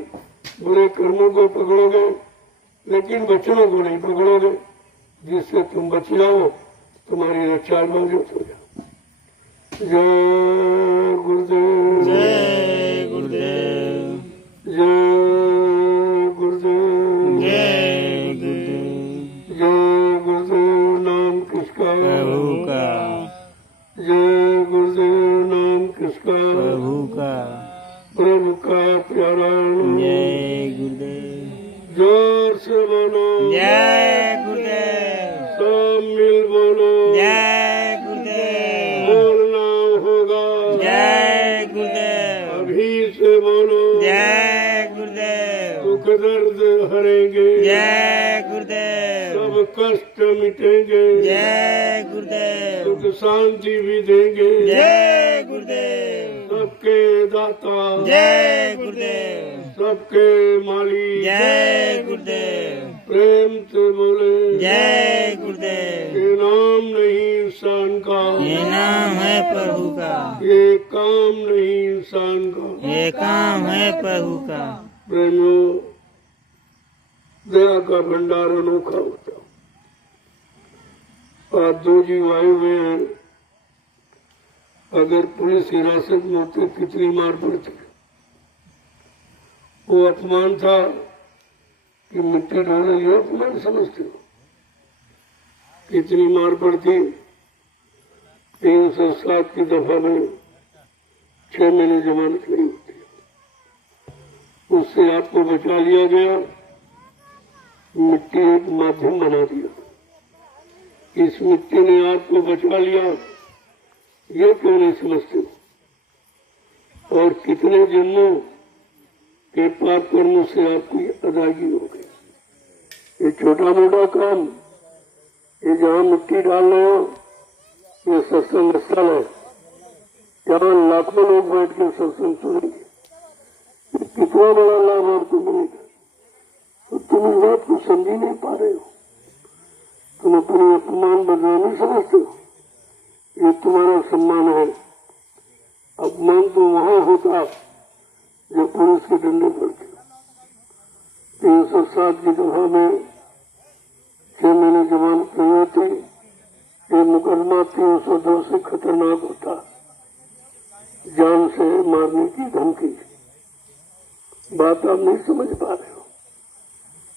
बुरे कर्मों को पकड़ोगे, लेकिन वचनों को नहीं पकड़ोगे, जिससे तुम बच जाओ, तुम्हारी रक्षा मौजूद हो जाए। जय गुरुदेव, जय गुरुदेव, जय गुरुदेव, जय गुरुदेव। जय गुरुदेव। नाम किसका? प्रभु का, जय गुरुदेव। नाम किसका? प्रभु का। प्रभु का प्यारा नाम। जय गुरुदेव, जोर से बोलो, जय गुरुदेव, सब मिल बोलो, जय गुरुदेव, बोलना होगा, जय गुरुदेव, अभी से बोलो, जय गुरुदेव, दुख दर्द हरेंगे, जय गुरुदेव, सब कष्ट मिटेंगे, जय गुरुदेव, सुख शांति भी देंगे, जय गुरुदेव, सबके दाता, जय गुरुदेव, सबके मालिक, जय गुरुदेव, प्रेम से बोले, जय गुरुदेव। ये नाम नहीं इंसान का, ये नाम है प्रभु का, ये काम नहीं इंसान का। ये काम है प्रभु का। प्रेमियों, दया का भंडार अनोखा होता। आज 2 जीव आए हुए हैं, अगर पुलिस हिरासत में होते कितनी मार पड़ती। वो अपमान था कि मिट्टी डालने ये अपमान समझते हो, कितनी मार पड़ती। 307 की दफा में 6 महीने जमानत नहीं होती, उससे आपको बचा लिया गया। मिट्टी एक माध्यम बना दिया, इस मिट्टी ने आपको बचा लिया, ये क्यों नहीं समझते हो? और कितने जन्मों के पाप कर्मों से आपकी अदायगी हो गई। ये छोटा मोटा काम, ये जहाँ मिट्टी डाल रहे हो, ये सत्संग स्थल है, जहाँ लाखों लोग बैठ के सत्संग सुनेंगे। कितना बड़ा लाभ आपको मिलेगा, तो तुम इस बात को समझ नहीं पा रहे हो। तुम अपने अपमान बदनामी समझते हो, ये तुम्हारा सम्मान है। अपमान तो वहां होता जब पुलिस के डंडे पड़ते। 307 की दफा में 6 महीने जमानत नहीं होती। ये मुकदमा 302 से खतरनाक होता, जान से मारने की धमकी। बात आप नहीं समझ पा रहे हो।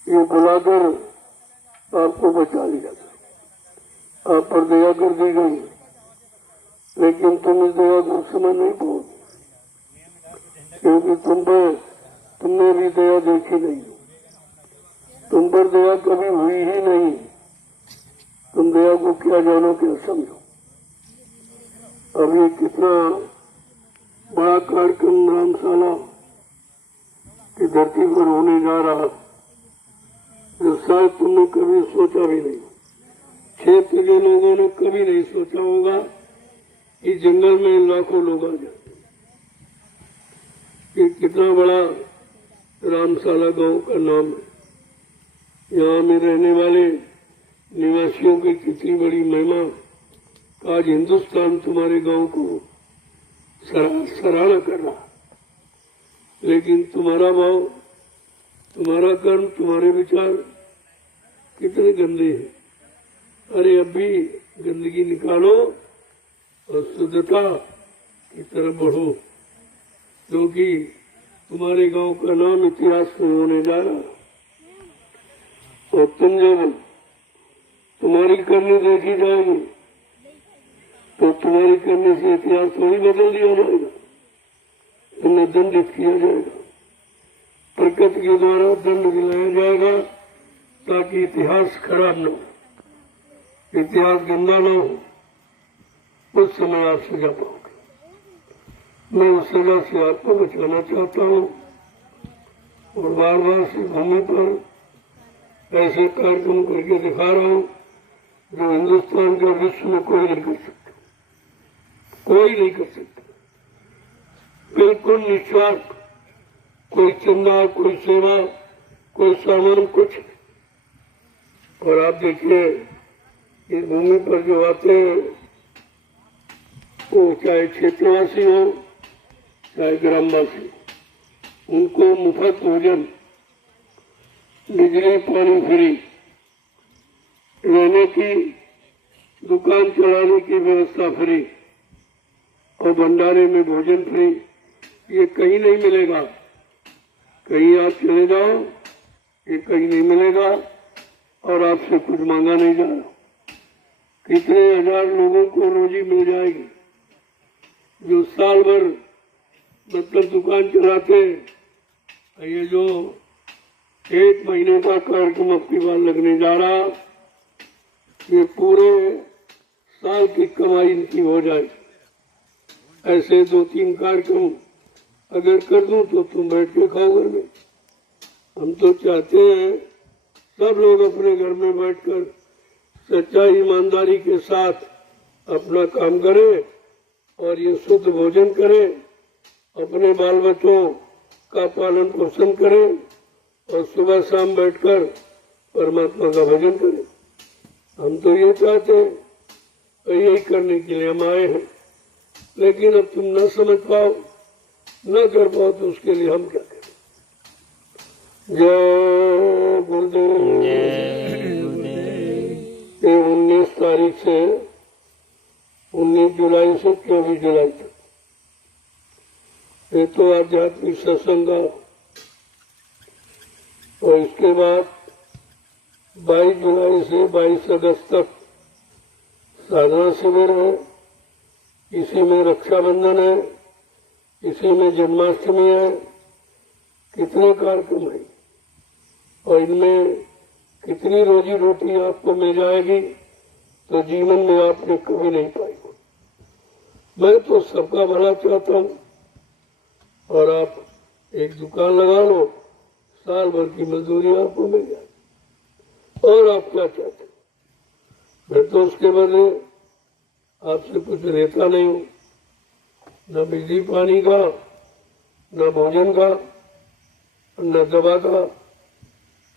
ये बुलाकर आपको बचा लिया गया, आप पर दया कर दी गई, लेकिन तुम इस दया को समझ नहीं पाओगे, क्योंकि तुमने भी दया देखी नहीं, तुम पर दया कभी हुई ही नहीं। तुम दया को क्या जानो, क्या समझो। अब ये कितना बड़ा कार्यक्रम रामशाला की धरती पर होने जा रहा, जो शायद तुमने कभी सोचा भी नहीं। क्षेत्र के लोगों ने कभी नहीं सोचा होगा कि जंगल में लाखों लोग आ जाते। ये कितना बड़ा रामशाला गांव का नाम है। यहाँ में रहने वाले निवासियों की कितनी बड़ी महिमा। आज हिंदुस्तान तुम्हारे गांव को सराहना कर रहा, लेकिन तुम्हारा भाव, तुम्हारा कर्म, तुम्हारे विचार कितने गंदे हैं। अरे अभी गंदगी निकालो और शुद्धता की तरफ बढ़ो, क्योंकि तुम्हारे गांव का नाम इतिहास में होने जा रहा। और तुम जब तुम्हारी करनी देखी जाएगी, तो तुम्हारी करने से इतिहास थोड़ी बदल दिया जाएगा, तुम्हें दंडित किया जाएगा। प्रकृति के द्वारा दंड दिलाया जाएगा, ताकि इतिहास खराब न हो, इतिहास गंदा न हो। उस समय आप सजा पाओगे। मैं उस सजा से आपको बचाना चाहता हूँ, और बार बार से भूमि पर ऐसे कार्यक्रम करके दिखा रहा हूँ जो हिंदुस्तान का विश्व में कोई नहीं कर सकता, कोई नहीं कर सकता। बिल्कुल निस्वार्थ, कोई चंदा, कोई सेवा, कोई सामान कुछ। और आप देखिए इस भूमि पर जो आते हैं वो चाहे क्षेत्रवासी हो चाहे ग्रामवासी, उनको मुफ्त भोजन, बिजली पानी फ्री, रहने की, दुकान चलाने की व्यवस्था फ्री और भंडारे में भोजन फ्री। ये कहीं नहीं मिलेगा। कहीं आप चले जाओ, ये कहीं नहीं मिलेगा और आपसे कुछ मांगा नहीं जा रहा। कितने हजार लोगों को रोजी मिल जाएगी जो साल भर मतलब दुकान चलाते। ये जो 1 महीने का कार्यक्रम अब की बार लगने जा रहा, ये पूरे साल की कमाई इनकी हो जाए। ऐसे 2-3 कार्यक्रम अगर कर दूं तो तुम बैठ के खाओ घर में। हम तो चाहते हैं सब लोग अपने घर में बैठकर सच्चाई ईमानदारी के साथ अपना काम करें और ये शुद्ध भोजन करें, अपने बाल बच्चों का पालन पोषण करें और सुबह शाम बैठकर परमात्मा का भजन करें। हम तो ये चाहते हैं और यही करने के लिए हम आए हैं। लेकिन अब तुम न समझ पाओ, न कर पाओ तो उसके लिए हम क्या करें। जय गुरुदेव। ये 19 तारीख से 19 जुलाई से 24 जुलाई तक ये तो आध्यात्मिक सत्संग का। और इसके बाद 22 जुलाई से 22 अगस्त तक साधना शिविर है। इसी में रक्षाबंधन है, इसी में जन्माष्टमी है। कितने कार्यक्रम है और इनमें कितनी रोजी रोटी आपको मिल जाएगी तो जीवन में आपने कभी नहीं पाई। मैं तो सबका भला चाहता हूँ और आप एक दुकान लगा लो, साल भर की मजदूरी आपको मिल जाए। और आप क्या चाहते? मैं तो उसके बदले आपसे कुछ लेता नहीं हूँ, न बिजली पानी का, न भोजन का, न दवा का,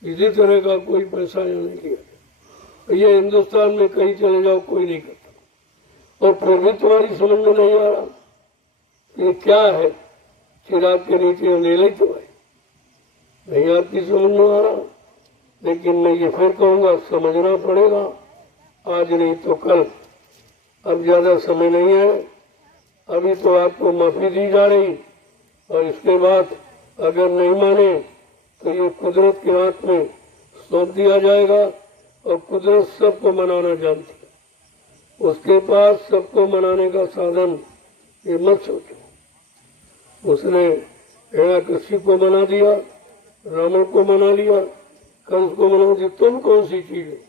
किसी तरह का कोई पैसा यहाँ नहीं लिया। ये हिंदुस्तान में कहीं चले जाओ कोई नहीं करता। और फिर भी तुम्हारी समझ में नहीं आ रहा ये क्या है। चिराग के नीचे ले ली तो भाई नहीं आपकी समझ में आ रहा। लेकिन मैं ये फिर कहूँगा समझना पड़ेगा, आज नहीं तो कल। अब ज्यादा समय नहीं है। अभी तो आपको माफी दी जा रही और इसके बाद अगर नहीं माने तो ये कुदरत के हाथ में सौंप दिया जाएगा। और कुदरत सबको मनाना जानती है, उसके पास सबको मनाने का साधन। ये मत सोचो उसने हिरण्यकश्यप को मना दिया, रावण को मना लिया, कंस को मना दिया। तुम कौन सी चीज है?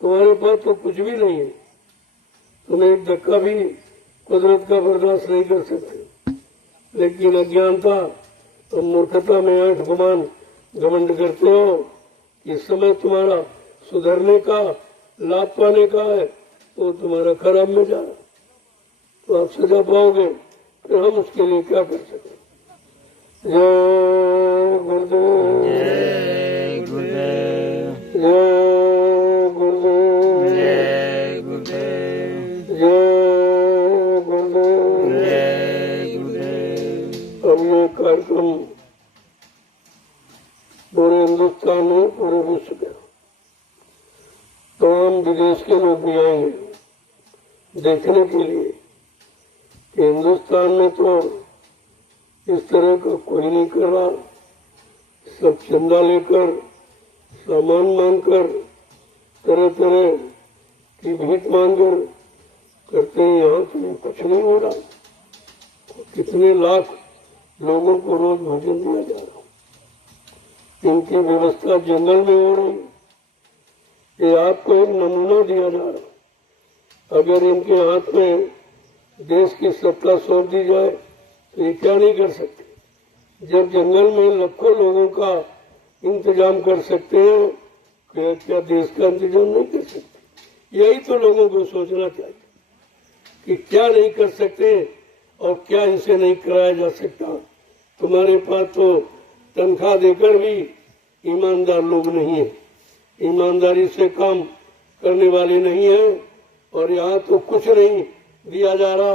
तुम्हारे पास तो कुछ भी नहीं है। तुम एक धक्का भी कुदरत का बर्दाश्त नहीं कर सकते। लेकिन अज्ञानता और मूर्खता में आंख गुमान घमंड करते हो कि समय तुम्हारा सुधरने का, लाभ पाने का है, तो तुम्हारा खराब में जा रहा। तो आप सजा पाओगे, फिर हम उसके लिए क्या कर सकते। जय गुरुदेव। जय गुरुदेव। जय गुरुदेव। जय गुरुदेव। जय गुरुदेव। जय गुरुदेव। अब ये कार्यक्रम पूरे हिंदुस्तान में, पूरे विश्व के तमाम विदेश के लोग भी आएंगे देखने के लिए कि हिंदुस्तान में तो इस तरह का कोई नहीं कर रहा। सब चंदा लेकर, सामान मांगकर, तरह तरह की भीख मांगकर करते हैं। यहाँ तो कुछ नहीं हो रहा। कितने लाख लोगों को रोज भोजन दिया जा रहा। इनकी व्यवस्था जंगल में हो रही। ये आपको एक नमूना दिया जा रहा। अगर इनके हाथ में देश की सत्ता सौंप दी जाए तो ये क्या नहीं कर सकते। जब जंगल में लाखों लोगों का इंतजाम कर सकते हैं, क्या देश का इंतजाम नहीं कर सकते? यही तो लोगों को सोचना चाहिए कि क्या नहीं कर सकते और क्या इनसे नहीं कराया जा सकता। तुम्हारे पास तो तनख्वाह देकर भी ईमानदार लोग नहीं है, ईमानदारी से काम करने वाले नहीं है। और यहाँ तो कुछ नहीं दिया जा रहा,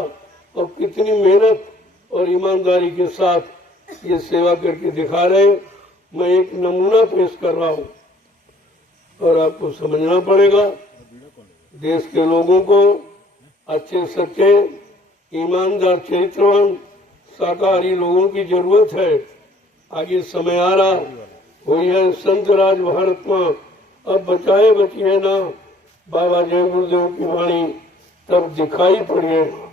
और कितनी मेहनत और ईमानदारी के साथ ये सेवा करके दिखा रहे। मैं एक नमूना पेश कर रहा हूँ और आपको समझना पड़ेगा। देश के लोगों को अच्छे सच्चे ईमानदार चरित्रवान शाकाहारी लोगों की जरूरत है। आगे समय आ रहा हुई है संत राज भारत में, अब बचाए बचिए ना बाबा जय गुरुदेव की वाणी तब दिखाई पड़ेगा।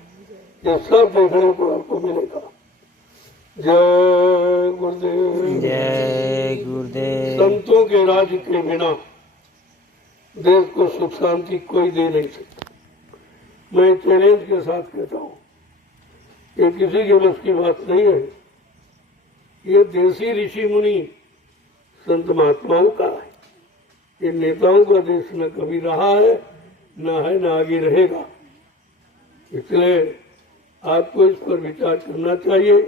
ये सब देखने को आपको मिलेगा। जय गुरुदेव। जय गुरुदेव। संतों के राज के बिना देश को सुख शांति कोई दे नहीं सकता। मैं चैलेंज के साथ कहता हूँ, ये किसी के बस की बात नहीं है। ये देसी ऋषि मुनि संत महात्माओं का है। ये नेताओं का देश न कभी रहा है, न आगे रहेगा। इसलिए आपको इस पर विचार करना चाहिए।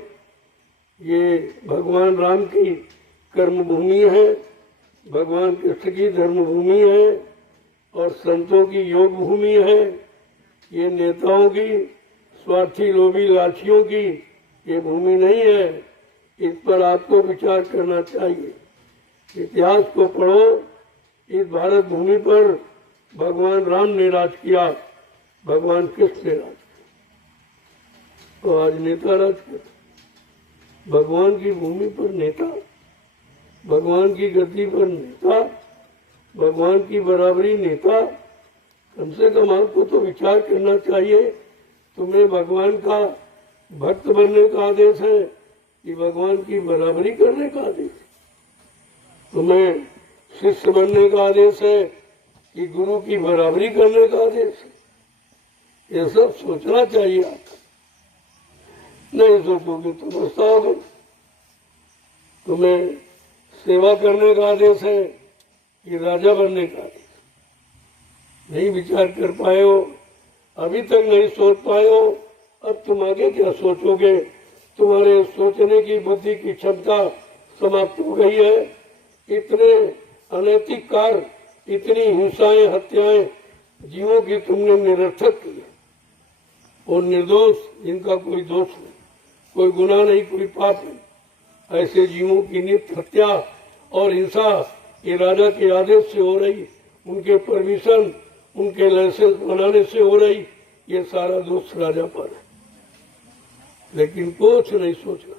ये भगवान राम की कर्मभूमि है, भगवान कृष्ण की धर्मभूमि है और संतों की योग भूमि है। ये नेताओं की, स्वार्थी लोभी लालचियों की ये भूमि नहीं है। इस पर आपको विचार करना चाहिए। इतिहास को पढ़ो। इस भारत भूमि पर भगवान राम ने राज किया, भगवान कृष्ण ने राज किया, तो आज नेता राज करते। भगवान की भूमि पर नेता, भगवान की गद्दी पर नेता, भगवान की बराबरी नेता। कम से कम आपको तो विचार करना चाहिए। तुम्हें भगवान का भक्त बनने का आदेश है कि भगवान की बराबरी करने का आदेश? तुम्हें शिष्य बनने का आदेश है कि गुरु की बराबरी करने का आदेश है? ये सब सोचना चाहिए आपको। नहीं सोचोगे तो पछताओगे। तुम्हें सेवा करने का आदेश है कि राजा बनने का आदेश? नहीं विचार कर पाए हो, अभी तक नहीं सोच पाए हो, अब तुम आगे क्या सोचोगे? तुम्हारे सोचने की बुद्धि की क्षमता समाप्त हो गई है। इतने अनैतिक कार्य, इतनी हिंसाएं, हत्याएं जीवों की तुमने निरर्थक की और निर्दोष, जिनका कोई दोष नहीं, कोई गुनाह नहीं, कोई पाप नहीं, ऐसे जीवों की नित्य हत्या और हिंसा ये राजा के आदेश से हो रही, उनके परमिशन, उनके लाइसेंस बनाने से हो रही। ये सारा दोष राजा पर है, लेकिन कुछ नहीं सोचना।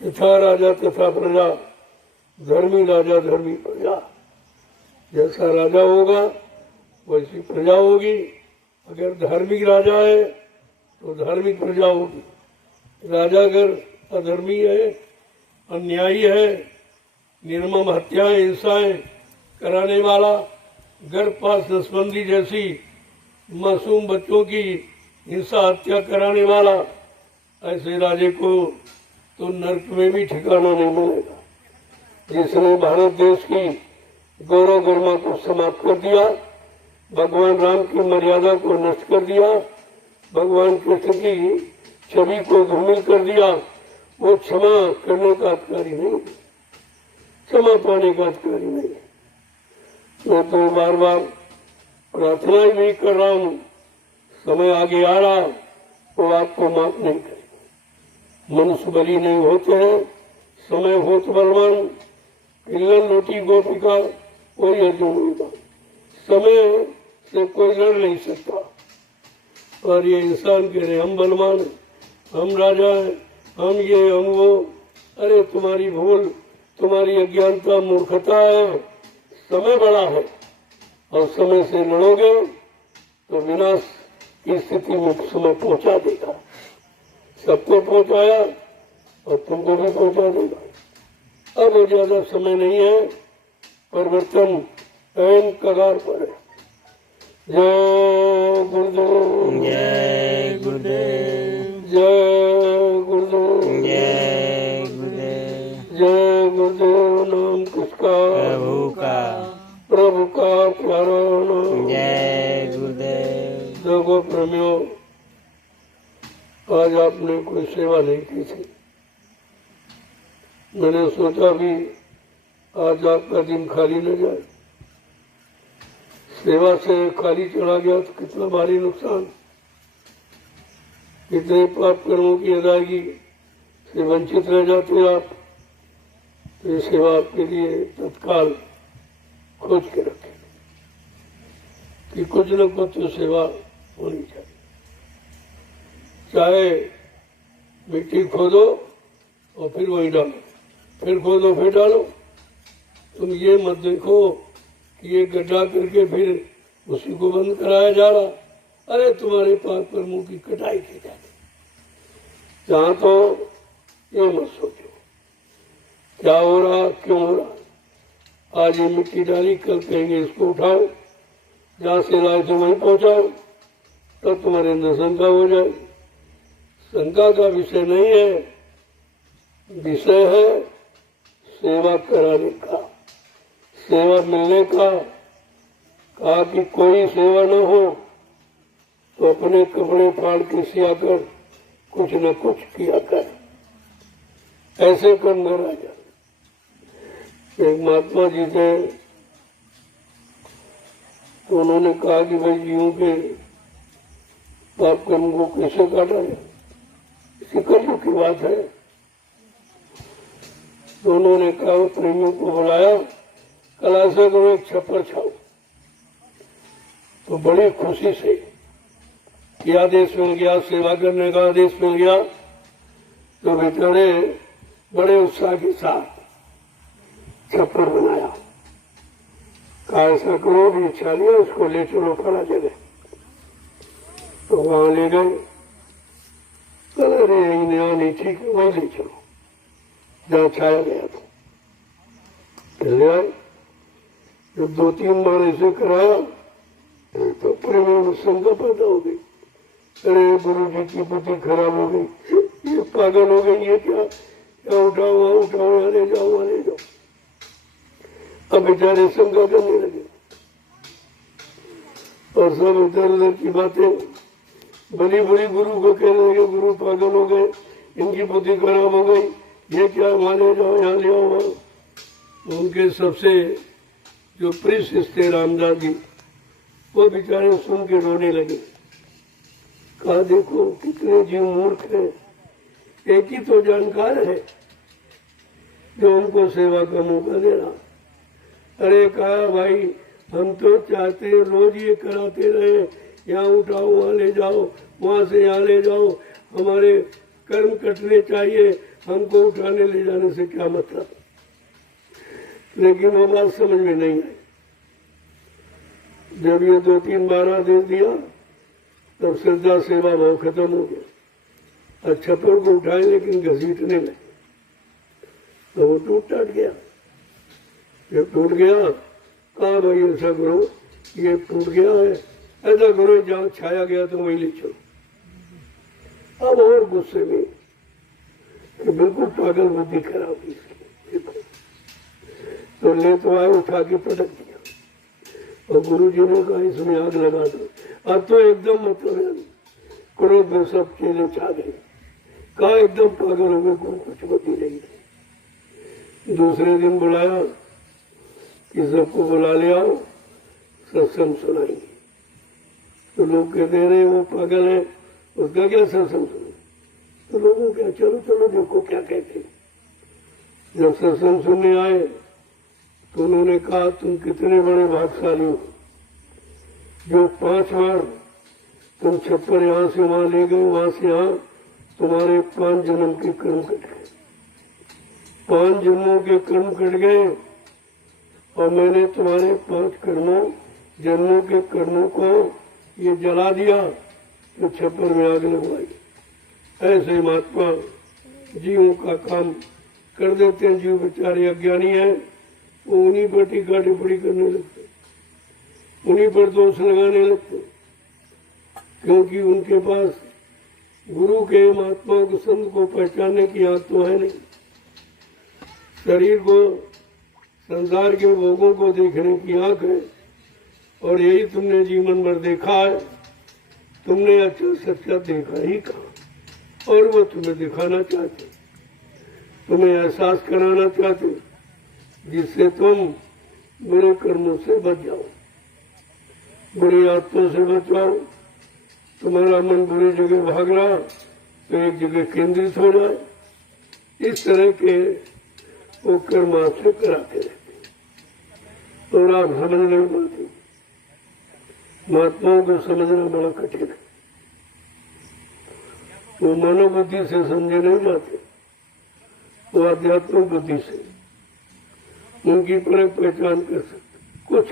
यथा राजा तथा प्रजा, धर्मी राजा धर्मी प्रजा। जैसा राजा होगा वैसी प्रजा होगी। अगर धार्मिक राजा है तो धार्मिक प्रजा होगी। राजा अगर अधर्मी है, अन्यायी है, निर्मम हत्याएं, हिंसाएं कराने वाला, गर्भपात नसबंदी जैसी मासूम बच्चों की हिंसा हत्या कराने वाला, ऐसे राजे को तो नरक में भी ठिकाना नहीं मिलेगा। जिसने भारत देश की गौरव गरिमा को समाप्त कर दिया, भगवान राम की मर्यादा को नष्ट कर दिया, भगवान कृष्ण की छवि को धूमिल कर दिया, वो क्षमा करने का अधिकारी नहीं, क्षमा पाने का अधिकारी नहीं। मैं तो बार बार प्रार्थना ही नहीं कर रहा हूँ, समय आगे आ रहा तो आपको माफ नहीं करेगा। मनुष्य बलि नहीं होते हैं, समय होत बलवान, किल्लन लोटी गोपिका कोई अर्जुन होगा। समय से कोई लड़ नहीं सकता। और ये इंसान कह रहे हम बलवान, हम राजा हैं, हम ये हम वो। अरे तुम्हारी भूल, तुम्हारी अज्ञानता, मूर्खता है। समय बड़ा है और समय से लड़ोगे तो विनाश की स्थिति में समय पहुंचा देगा। सबको पहुंचाया और तुमको भी पहुंचा देगा। अब ज्यादा समय नहीं है, परिवर्तन ऐन कगार पर है। जय गुरुदेव, जय गुरुदेव, जय गुरुदेव, जय गुरुदेव। जय गुरुदेव। नाम किसका? प्रभु का प्यारा नाम। जय गुरुदेव। देखो प्रेमियों, आज आपने कोई सेवा नहीं की थी। मैंने सोचा भी आज आपका दिन खाली न जाए। सेवा से खाली चला गया तो कितना भारी नुकसान, कितने पाप कर्मों की अदायगी से वंचित रह जाते आप। तो ये सेवा आपके लिए तत्काल खोज के रखें कि कुछ न कुछ तो सेवा होनी चाहिए। चाहे मिट्टी खोदो और फिर वही डालो, फिर खोदो फिर डालो। तुम ये मत देखो कि ये गड्ढा करके फिर उसी को बंद कराया जा रहा। अरे तुम्हारे पाप कर्मों की कटाई की जाती। जहाँ तो ये मत सोचो क्या हो रहा क्यों हो रहा। आज ये मिट्टी डाली, कल कहेंगे इसको उठाओ, जहाँ से लाए थे वहीं पहुंचाओ, तो तुम्हारे अंदर शंका हो जाए। शंका का विषय नहीं है, विषय है सेवा कराने का, सेवा मिलने का। कहा कि कोई सेवा न हो तो अपने कपड़े फाड़ के सिया कर कुछ न कुछ किया कर, ऐसे कर्म न रह जाए। एक महात्मा जी थे, तो उन्होंने कहा कि भाई जीवों के पाप कर्म को कैसे काटा जाए, इसी कलयुग की बात है। तो उन्होंने कहा वो प्रेमियों को बुलाया, कल ऐसा करो एक छप्पर छाओ। तो बड़ी खुशी से ये आदेश मिल गया, सेवा करने का आदेश मिल गया। तो बेचारे बड़े उत्साह के साथ छप्पर बनाया। कहा ऐसा करो भी इच्छा लिया, उसको ले चलो फला जगह। तो वहां ले गए। अरे नहीं ठीक है, वहीं ले चलो जहाँ छाया गया था। ले आए। जब 2-3 बार ऐसे कराया तो प्रेम में शंका पैदा हो गई। अरे गुरु जी की बुद्धि खराब हो गई, ये पागल हो गई, ये क्या उठाओ वहां उठाओ, यहाँ ले जाओ वहां ले जाओ। अब बेचारे शंका करने लगे और सब इधर उधर की बातें बड़ी बड़ी गुरु को कहने लगे, गुरु पागल हो गए, इनकी बुद्धि खराब हो गई, ये क्या वहां ले जाओ यहाँ ले आओ वहां। उनके सबसे जो प्रिय शिष्य थे रामदास जी, वो बेचारे सुन के रोने लगे। कहा देखो कितने जीव मूर्ख है, एक ही तो जानकार है जो उनको सेवा का मौका दे रहा। अरे कहा भाई हम तो चाहते हैं रोज ये कराते रहे, यहाँ उठाओ वहाँ ले जाओ, वहाँ से यहाँ ले जाओ, हमारे कर्म कटने चाहिए, हमको उठाने ले जाने से क्या मतलब। लेकिन वो बात समझ में नहीं आई। जब ये 2-3 बार आदेश दिया तब श्रद्धा सेवा भाव खत्म हो गया। छप्पर को उठाए लेकिन घसीटने लगे तो वो टूट टाट गया। जब टूट गया कहा भाई ऐसा करो, ये टूट गया है, ऐसा करो जहाँ छाया गया तो वहीं ले चलो। अब और गुस्से में कि बिल्कुल पागल बुद्धि खराब हुई इसकी। तो ले तो आए, उठा के पटक दिया और गुरु जी ने कहा इसमें आग लगा दो। अब तो एकदम मतलब क्रोध में सब चेले छा गए। कहा एकदम पागल हो गए, कुछ बुद्धि नहीं थी। दूसरे दिन बुलाया कि सबको बुला ले आओ, सत्संग सुनाएंगे। तो लोग कहते रहे वो पागल है, उसका क्या सत्संग सुने। तो लोगों क्या चलो चलो देखो क्या कहते। जब सत्संग सुनने आए तो उन्होंने कहा तुम कितने बड़े भाग्यशाली हो जो 5 बार तुम छप्पर यहाँ से वहां ले गए, वहां से यहाँ, तुम्हारे 5 जन्म के कर्म कट गए। 5 जन्मों के कर्म कट गए और मैंने तुम्हारे 5 जन्मों के कर्मों को ये जला दिया तो छप्पर में आग लगवाई। ऐसे महात्मा जीवों का काम कर देते हैं। जीव बेचारे अज्ञानी है, वो उन्हीं पर टीका टिप्पणी करने लगते, उन्हीं पर दोष लगाने लगते, क्योंकि उनके पास गुरु के महात्मा को संत को पहचानने की आंख तो है नहीं। शरीर को संसार के भोगों को देखने की आंख है और यही तुमने जीवन भर देखा है। तुमने अच्छा सच्चा देखा ही कहा और वो तुम्हें दिखाना चाहते, तुम्हें एहसास कराना चाहते। जिससे तुम बुरे कर्मों से बच जाओ, बुरी आत्मा से बचाओ। तुम्हारा मन बुरी जगह भाग रहा तो एक जगह केंद्रित हो जाए। इस तरह के वो कर्म आपसे कराते रहते और आप समझ नहीं पाते। महात्माओं को समझना बड़ा कठिन है, वो मनोबुद्धि से समझे नहीं जाते, वो आध्यात्मिक बुद्धि से उनकी परख पहचान कर सकते, कुछ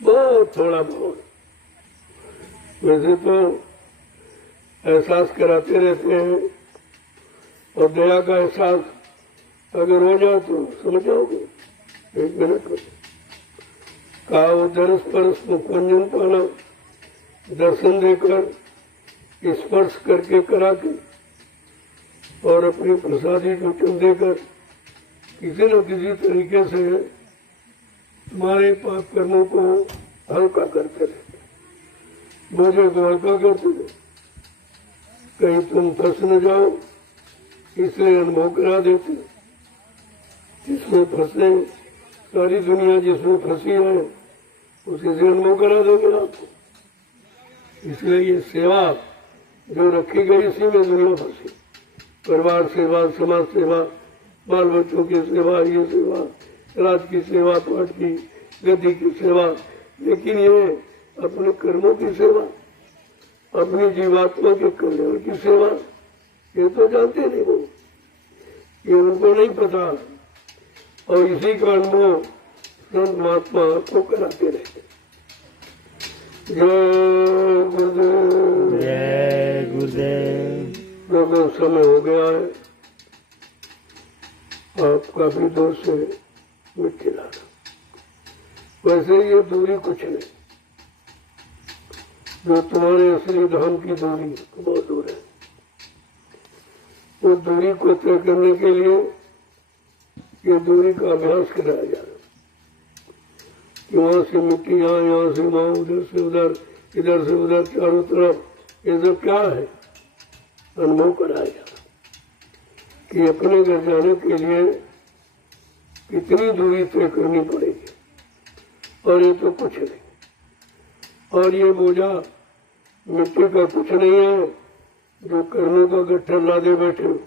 बहुत थोड़ा बहुत। वैसे तो एहसास कराते रहते हैं और दया का एहसास अगर हो जाए तो समझ जाओगे 1 मिनट में। कहा वो दरस परस मुखंजन पाना, दर्शन देकर स्पर्श करके करा के और अपनी प्रसादी टूटन देकर किसी न किसी तरीके से तुम्हारे पाप कर्मों को हल्का करते रहते, बोझे को हल्का करते रहे। कहीं तुम फंस न जाओ इसलिए अनुभव करा देते। जिसमें फंसे सारी दुनिया जिसमें फंसी है उसी से अनुभव करा देंगे आपको। इसलिए ये सेवा जो रखी गई इसी में दुनिया फंसी। परिवार सेवा, समाज सेवा, बाल बच्चों की सेवा, ये सेवा, राज की सेवा, पाठ की, गति की सेवा, लेकिन ये अपने कर्मों की सेवा, अपनी जीवात्मा के कल्याण की सेवा, ये तो जानते नहीं वो, ये उनको नहीं पता। और इसी का अनुभव संत महात्मा को कराते रहते। जय गुरुदेव, जय गुरुदेव। लोगों समय हो गया है, आप काफी दूर से मिट्टी ला रहे। वैसे ये दूरी कुछ नहीं, जो तुम्हारे असली धाम की दूरी बहुत दूर है। वो दूरी को तय करने के लिए ये दूरी का अभ्यास कराया जा रहा है। वहां से मिट्टी यहाँ से वहां, उधर से उधर, इधर से उधर, चारों तरफ ये सब क्या है, अनुभव कराया जा रहा कि अपने घर जाने के लिए कितनी दूरी तय करनी पड़ेगी। और ये तो कुछ नहीं, और ये बोझा मिट्टी का कुछ नहीं है जो कर्मों का गट्ठर लादे बैठे हो,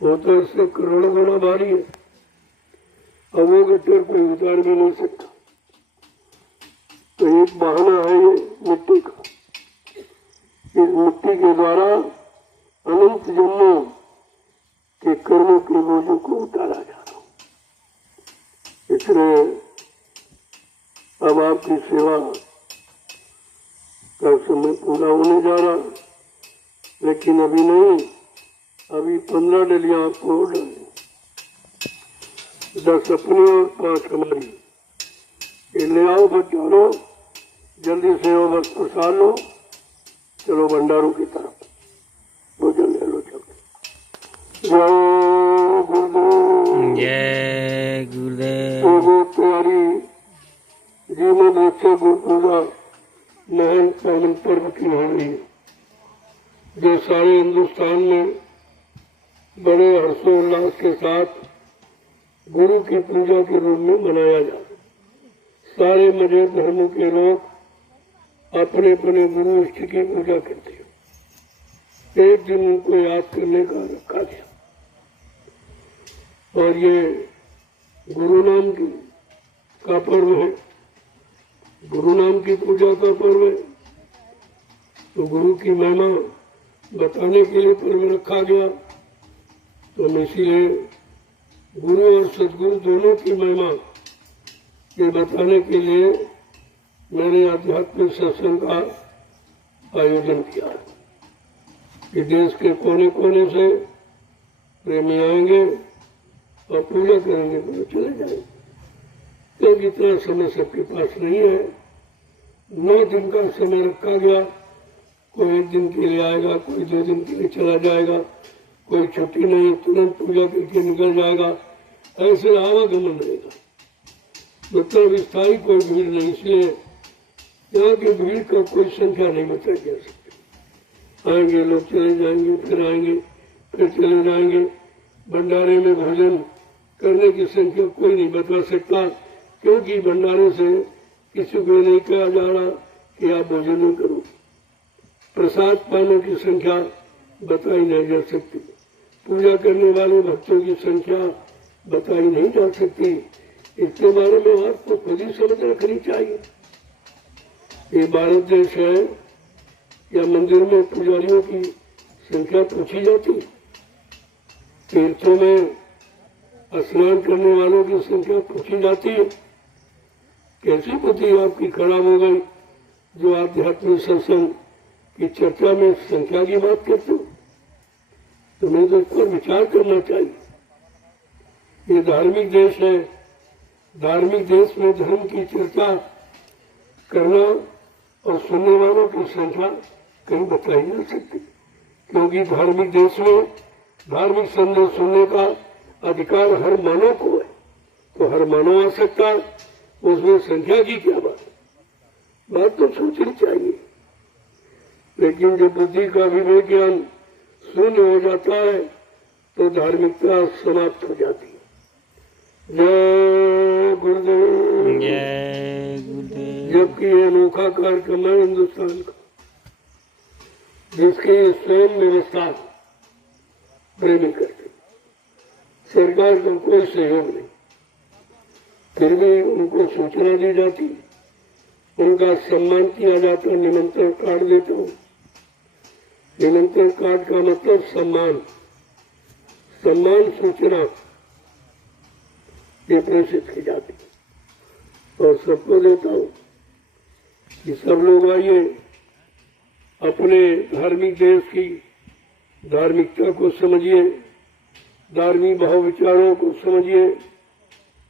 वो तो इससे करोड़ों गुना भारी है। और वो गट्ठर कोई उतार भी नहीं सकता। तो एक बहाना है ये मिट्टी का। इस मिट्टी के द्वारा अनंत जन्मों के कर्मों के बोझों को उतारा जा रहा। इसलिए अब आपकी सेवा का समय पूरा होने जा रहा, लेकिन अभी नहीं, अभी 15 डलियां आपको और डाली, 10 अपनी और 5 हमारी। ये ले आओ बच्चों, जल्दी से वो बस प्रसाद लो, चलो भंडारों की तरफ भोजन ले लो। चलो जय गुरुदेव, जय गुरुदेव। वो प्यारी जीवन रक्षा गुरु पूजा महान पावन पर्व की हो रही है, जो सारे हिंदुस्तान में बड़े हर्षोल्लास के साथ गुरु की पूजा के रूप में मनाया जाता है। सारे मजहब धर्मों के लोग अपने अपने गुरु इष्ट की पूजा करते हैं। एक दिन उनको याद करने का रखा गया, और ये गुरु नाम का पर्व है, गुरु नाम की पूजा का पर्व है। तो गुरु की महिमा बताने के लिए पर्व रखा गया। तो इसीलिए गुरु और सदगुरु दोनों की महिमा ये बताने के लिए मैंने आध्यात्मिक सत्संग का आयोजन किया कि देश के कोने कोने से प्रेमी आएंगे और पूजा करेंगे, तो चले जाएंगे। क्योंकि इतना समय सबके पास नहीं है। 9 दिन का समय रखा गया, कोई 1 दिन के लिए आएगा, कोई 2 दिन के लिए चला जाएगा, कोई छुट्टी नहीं, तुरंत पूजा करके निकल जाएगा। ऐसे आवागमन रहेगा, मतलब स्थायी कोई भीड़ नहीं। इसलिए यहाँ की भीड़ का कोई संख्या नहीं बताई जा सकती। आएंगे लोग, चले जाएंगे, फिर आएंगे, फिर चले जाएंगे। भंडारे में भोजन करने की संख्या कोई नहीं बता सकता, क्योंकि भंडारे से किसी को नहीं कहा जा रहा कि आप भोजन करो। प्रसाद पाने की संख्या बताई नहीं जा सकती, पूजा करने वाले भक्तों की संख्या बताई नहीं जा सकती। इसके बारे में आपको खुद ही समझ रखनी चाहिए। ये भारत देश है या मंदिर में पुजारियों की संख्या पूछी जाती, तीर्थों में स्नान करने वालों की संख्या पूछी जाती है। कैसी बुद्धि आपकी खराब हो गई जो आध्यात्मिक सत्संग की चर्चा में संख्या की बात करते हो? तुम्हें तो इस पर विचार करना चाहिए। ये धार्मिक देश है, धार्मिक देश में धर्म की चर्चा करना और सुनने वालों की संख्या कहीं बताई नहीं सकती, क्योंकि धार्मिक देश में धार्मिक संदेश सुनने का अधिकार हर मानव को है। तो हर मानव आ सकता है, उसमें संख्या की क्या बात तो सोचनी चाहिए। लेकिन जब बुद्धि का विवेक ज्ञान शून्य हो जाता है तो धार्मिकता समाप्त हो जाती है। जय गुरुदेव। जय गुरुदेव। जबकि ये अनोखा कार्यक्रम है हिंदुस्तान का, जिसकी स्वयं व्यवस्था प्रेमी करते, सरकार का कोई सहयोग नहीं, फिर भी उनको सूचना दी जाती, उनका सम्मान किया जाता, निमंत्रण कार्ड देता हूँ। निमंत्रण कार्ड का मतलब सम्मान, सम्मान सूचना ये प्रेषित की जाती और सबको देता हूँ कि सब लोग आइए, अपने धार्मिक देश की धार्मिकता को समझिए, धार्मिक भाव विचारों को समझिए,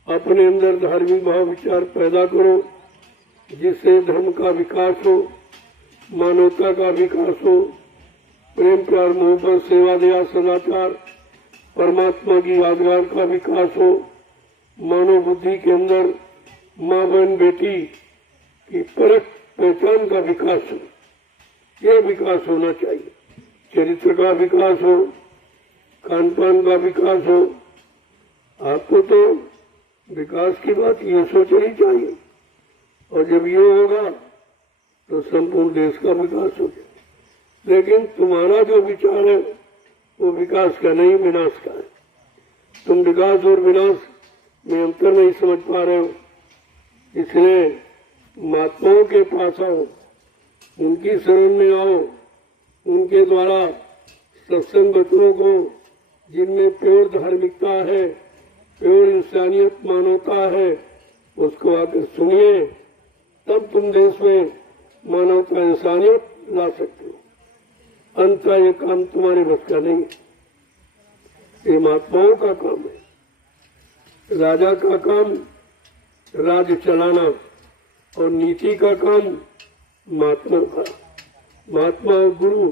अपने अंदर धार्मिक भाव विचार पैदा करो, जिससे धर्म का विकास हो, मानवता का विकास हो, प्रेम प्यार मोहब्बत सेवा दया सदाचार परमात्मा की यादगार का विकास हो, मानव बुद्धि के अंदर माँ बहन बेटी की परख पहचान का विकास हो। यह विकास होना चाहिए। चरित्र का विकास हो, खान पान का विकास हो। आपको तो विकास की बात ये सोचनी चाहिए, और जब ये होगा तो संपूर्ण देश का विकास हो जाए। लेकिन तुम्हारा जो विचार है वो विकास का नहीं, विनाश का है। तुम विकास और विनाश में अंतर नहीं समझ पा रहे हो, इसलिए महात्माओं के पास आओ, उनकी शरण में आओ, उनके द्वारा सत्संग वचनों को, जिनमें प्योर धार्मिकता है, प्योर इंसानियत मानवता है, उसको आकर सुनिए, तब तुम देश में मानवता इंसानियत ला सकते हो। अंततः ये काम तुम्हारे बस का नहीं है, ये महात्माओं का काम है। राजा का काम राज्य चलाना और नीति का काम महात्मा का। महात्मा और गुरु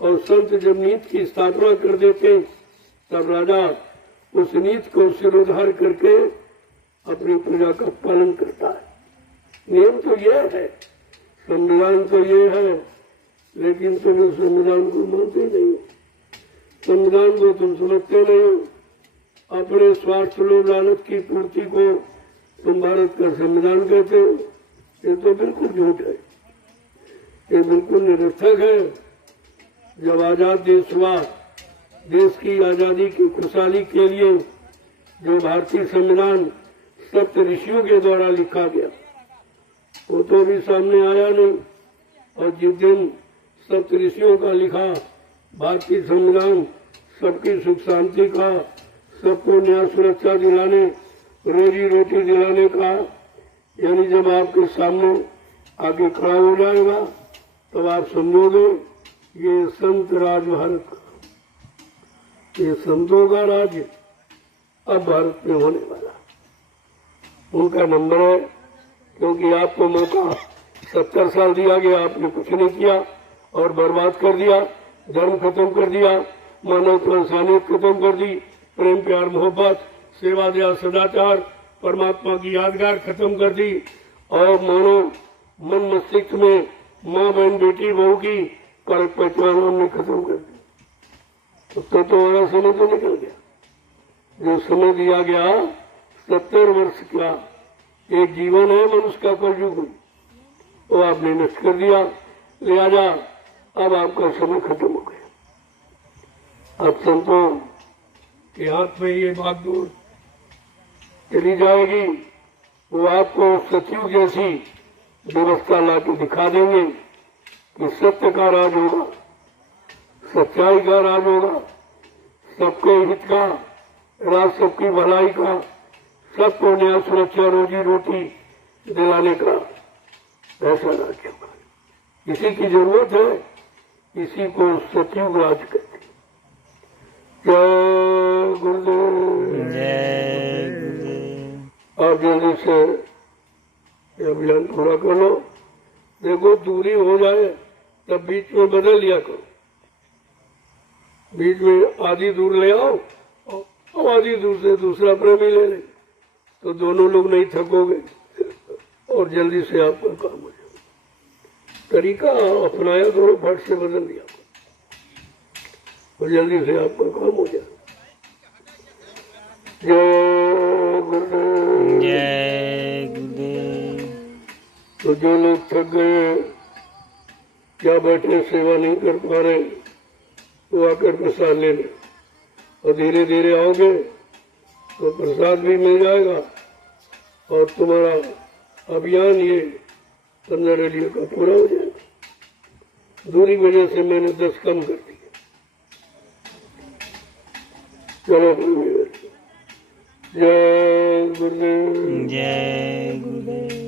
और संत जब नीति की स्थापना कर देते, तब राजा उस नीति को सिरोधार करके अपनी प्रजा का पालन करता है। नियम तो यह है, संविधान तो ये है, लेकिन तुम इस संविधान को मानते नहीं हो, संविधान को तुम समझते नहीं हो। अपने स्वार्थ लोभ लालच की पूर्ति को तुम भारत का संविधान कहते हो। ये तो बिल्कुल झूठ है, ये बिल्कुल निरर्थक है। जब आजाद देश हुआ, देश की आजादी की खुशहाली के लिए जो भारतीय संविधान सप्त ऋषियों के द्वारा लिखा गया, वो तो अभी सामने आया नहीं। और जिस दिन सप्त ऋषियों का लिखा भारतीय संविधान सबकी सुख शांति का, सबको न्याय सुरक्षा दिलाने, रोजी रोटी दिलाने का, यानी जब आपके सामने आगे खड़ा हो जाएगा तब आप समझोगे ये संत राज भारत का, ये संतों का राज्य अब भारत में होने वाला। उनका नंबर है, क्योंकि आपको मौका 70 साल दिया गया, आपने कुछ नहीं किया और बर्बाद कर दिया, धर्म खत्म कर दिया, मानवता इंसानियत खत्म कर दी, प्रेम प्यार मोहब्बत सेवा दया सदाचार परमात्मा की यादगार खत्म कर दी, और मानो मन मस्तिष्क में माँ बहन बेटी बहू की परख पहचान हमने खत्म कर दी। उसका तो हमारा समय तो निकल गया। जो समय दिया गया 70 वर्ष का एक जीवन है मनुष्य का कलयुग में, वो आपने नष्ट कर दिया। लिहाजा अब आपका समय खत्म हो गया। अब संतों के हाथ में ये भागदौड़ चली जाएगी, वो आपको सतयुग जैसी व्यवस्था लाके दिखा देंगे कि सत्य का राज होगा, सच्चाई का राज होगा, सबके हित का राज, सबकी भलाई का, सबको न्याय सुरक्षा रोजी रोटी दिलाने का ऐसा राज होगा। इसी की जरूरत है, इसी को सतयुग राज कहते हैं। जय गुरुदेव। जय गुरुदेव। आप जल्दी से ये अभियान पूरा कर लो। देखो दूरी हो जाए तब बीच में बदल लिया करो, बीच में आधी दूर ले आओ और आधी दूर से दूसरा प्रेमी ले ले, तो दोनों लोग नहीं थकोगे और जल्दी से आपका काम हो जाए। तरीका अपनाया करो, फट से बदल दिया और जल्दी से आपका काम हो जाए। जय गुरुदेव। जय गुरुदेव। तो जो लोग थक गए, क्या बैठे सेवा नहीं कर पा रहे, वो आकर प्रसाद ले लें और धीरे धीरे आओगे तो प्रसाद भी मिल जाएगा और तुम्हारा अभियान ये 15 रेडियो का पूरा हो जाएगा। दूरी वजह से मैंने 10 कम कर दिया। चलो जय गुरुदेव। जय गुरुदेव।